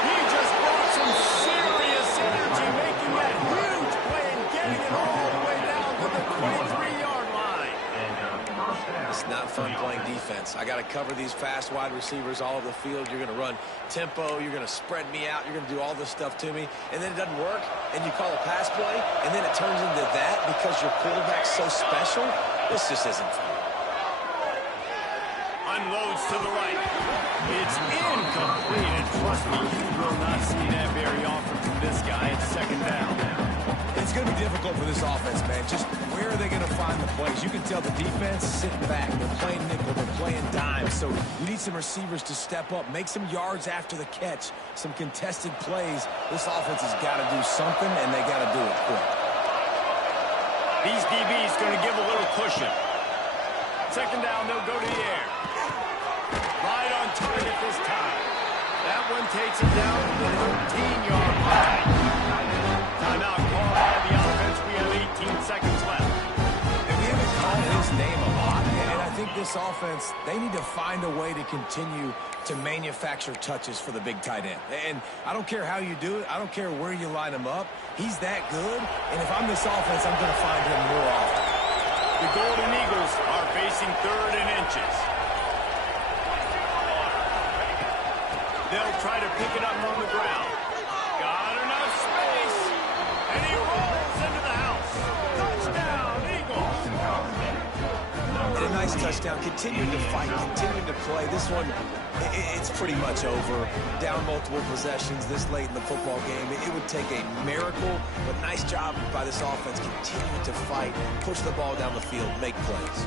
He just brought some serious energy, making that huge play and getting it all the way down to the 23-yard line. It's not fun playing defense. I got to cover these fast wide receivers all over the field. You're going to run tempo. You're going to spread me out. You're going to do all this stuff to me. And then it doesn't work, and you call a pass play, and then it turns into that because your quarterback's so special. This just isn't fun. Unloads to the right. It's incomplete, and trust me, you will not see that very often from this guy. It's 2nd down. It's going to be difficult for this offense, man. Just where are they going to find the plays? You can tell the defense is sitting back. They're playing nickel. They're playing dime. So we need some receivers to step up, make some yards after the catch, some contested plays. This offense has got to do something, and they got to do it quick. These DBs going to give a little cushion. 2nd down, they'll go to the air. Right on target this time. That one takes it down to the 13-yard line. Timeout called by the offense. We think this offense, they need to find a way to continue to manufacture touches for the big tight end. And I don't care how you do it. I don't care where you line him up. He's that good. And if I'm this offense, I'm going to find him more often. The Golden Eagles are facing 3rd and inches. They'll try to pick it up on the ground. Got enough space. And he rolls into the house. Touchdown, Eagles. And a nice touchdown. Continuing to fight, continuing to play. This one, it's pretty much over. Down multiple possessions this late in the football game. It would take a miracle, but nice job by this offense. Continuing to fight, push the ball down the field, make plays.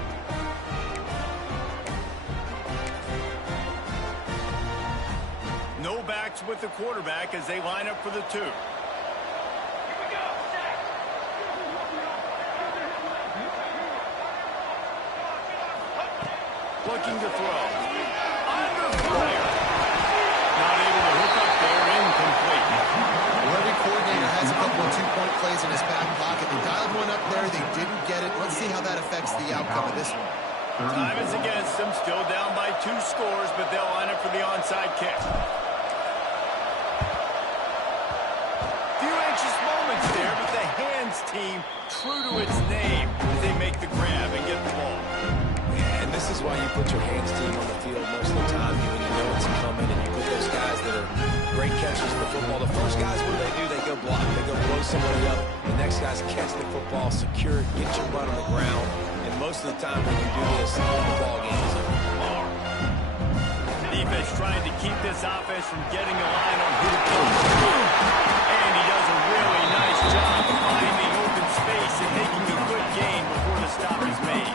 No backs with the quarterback as they line up for the 2. Looking to throw. Under fire. Not able to hook up there. Incomplete. Well, every coordinator has a couple of 2-point plays in his back pocket. They dialed one up there. They didn't get it. Let's see how that affects the outcome of this one. Time is against them. Still down by 2 scores, but they'll line up for the onside kick. Few anxious moments there, but the hands team true to its name as they make the grab and get the ball. And this is why you put your hands team on the field most of the time when you know it's coming, and you put those guys that are great catchers of the football. The first guys, what do? They go block. They go blow somebody up. The next guys catch the football, secure it, get your butt on the ground. And most of the time when you do this, the ball game is over. Defense trying to keep this offense from getting a line on who to throw. And he does a really nice job of finding open space and making a good gain before the stop is made.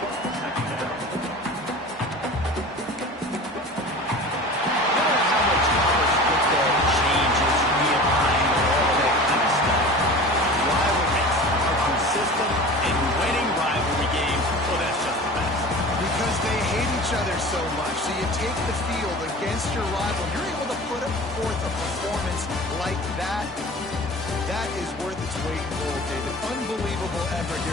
Other so much. So you take the field against your rival. You're able to put forth a performance like that. That is worth its weight in gold, David. Unbelievable effort here.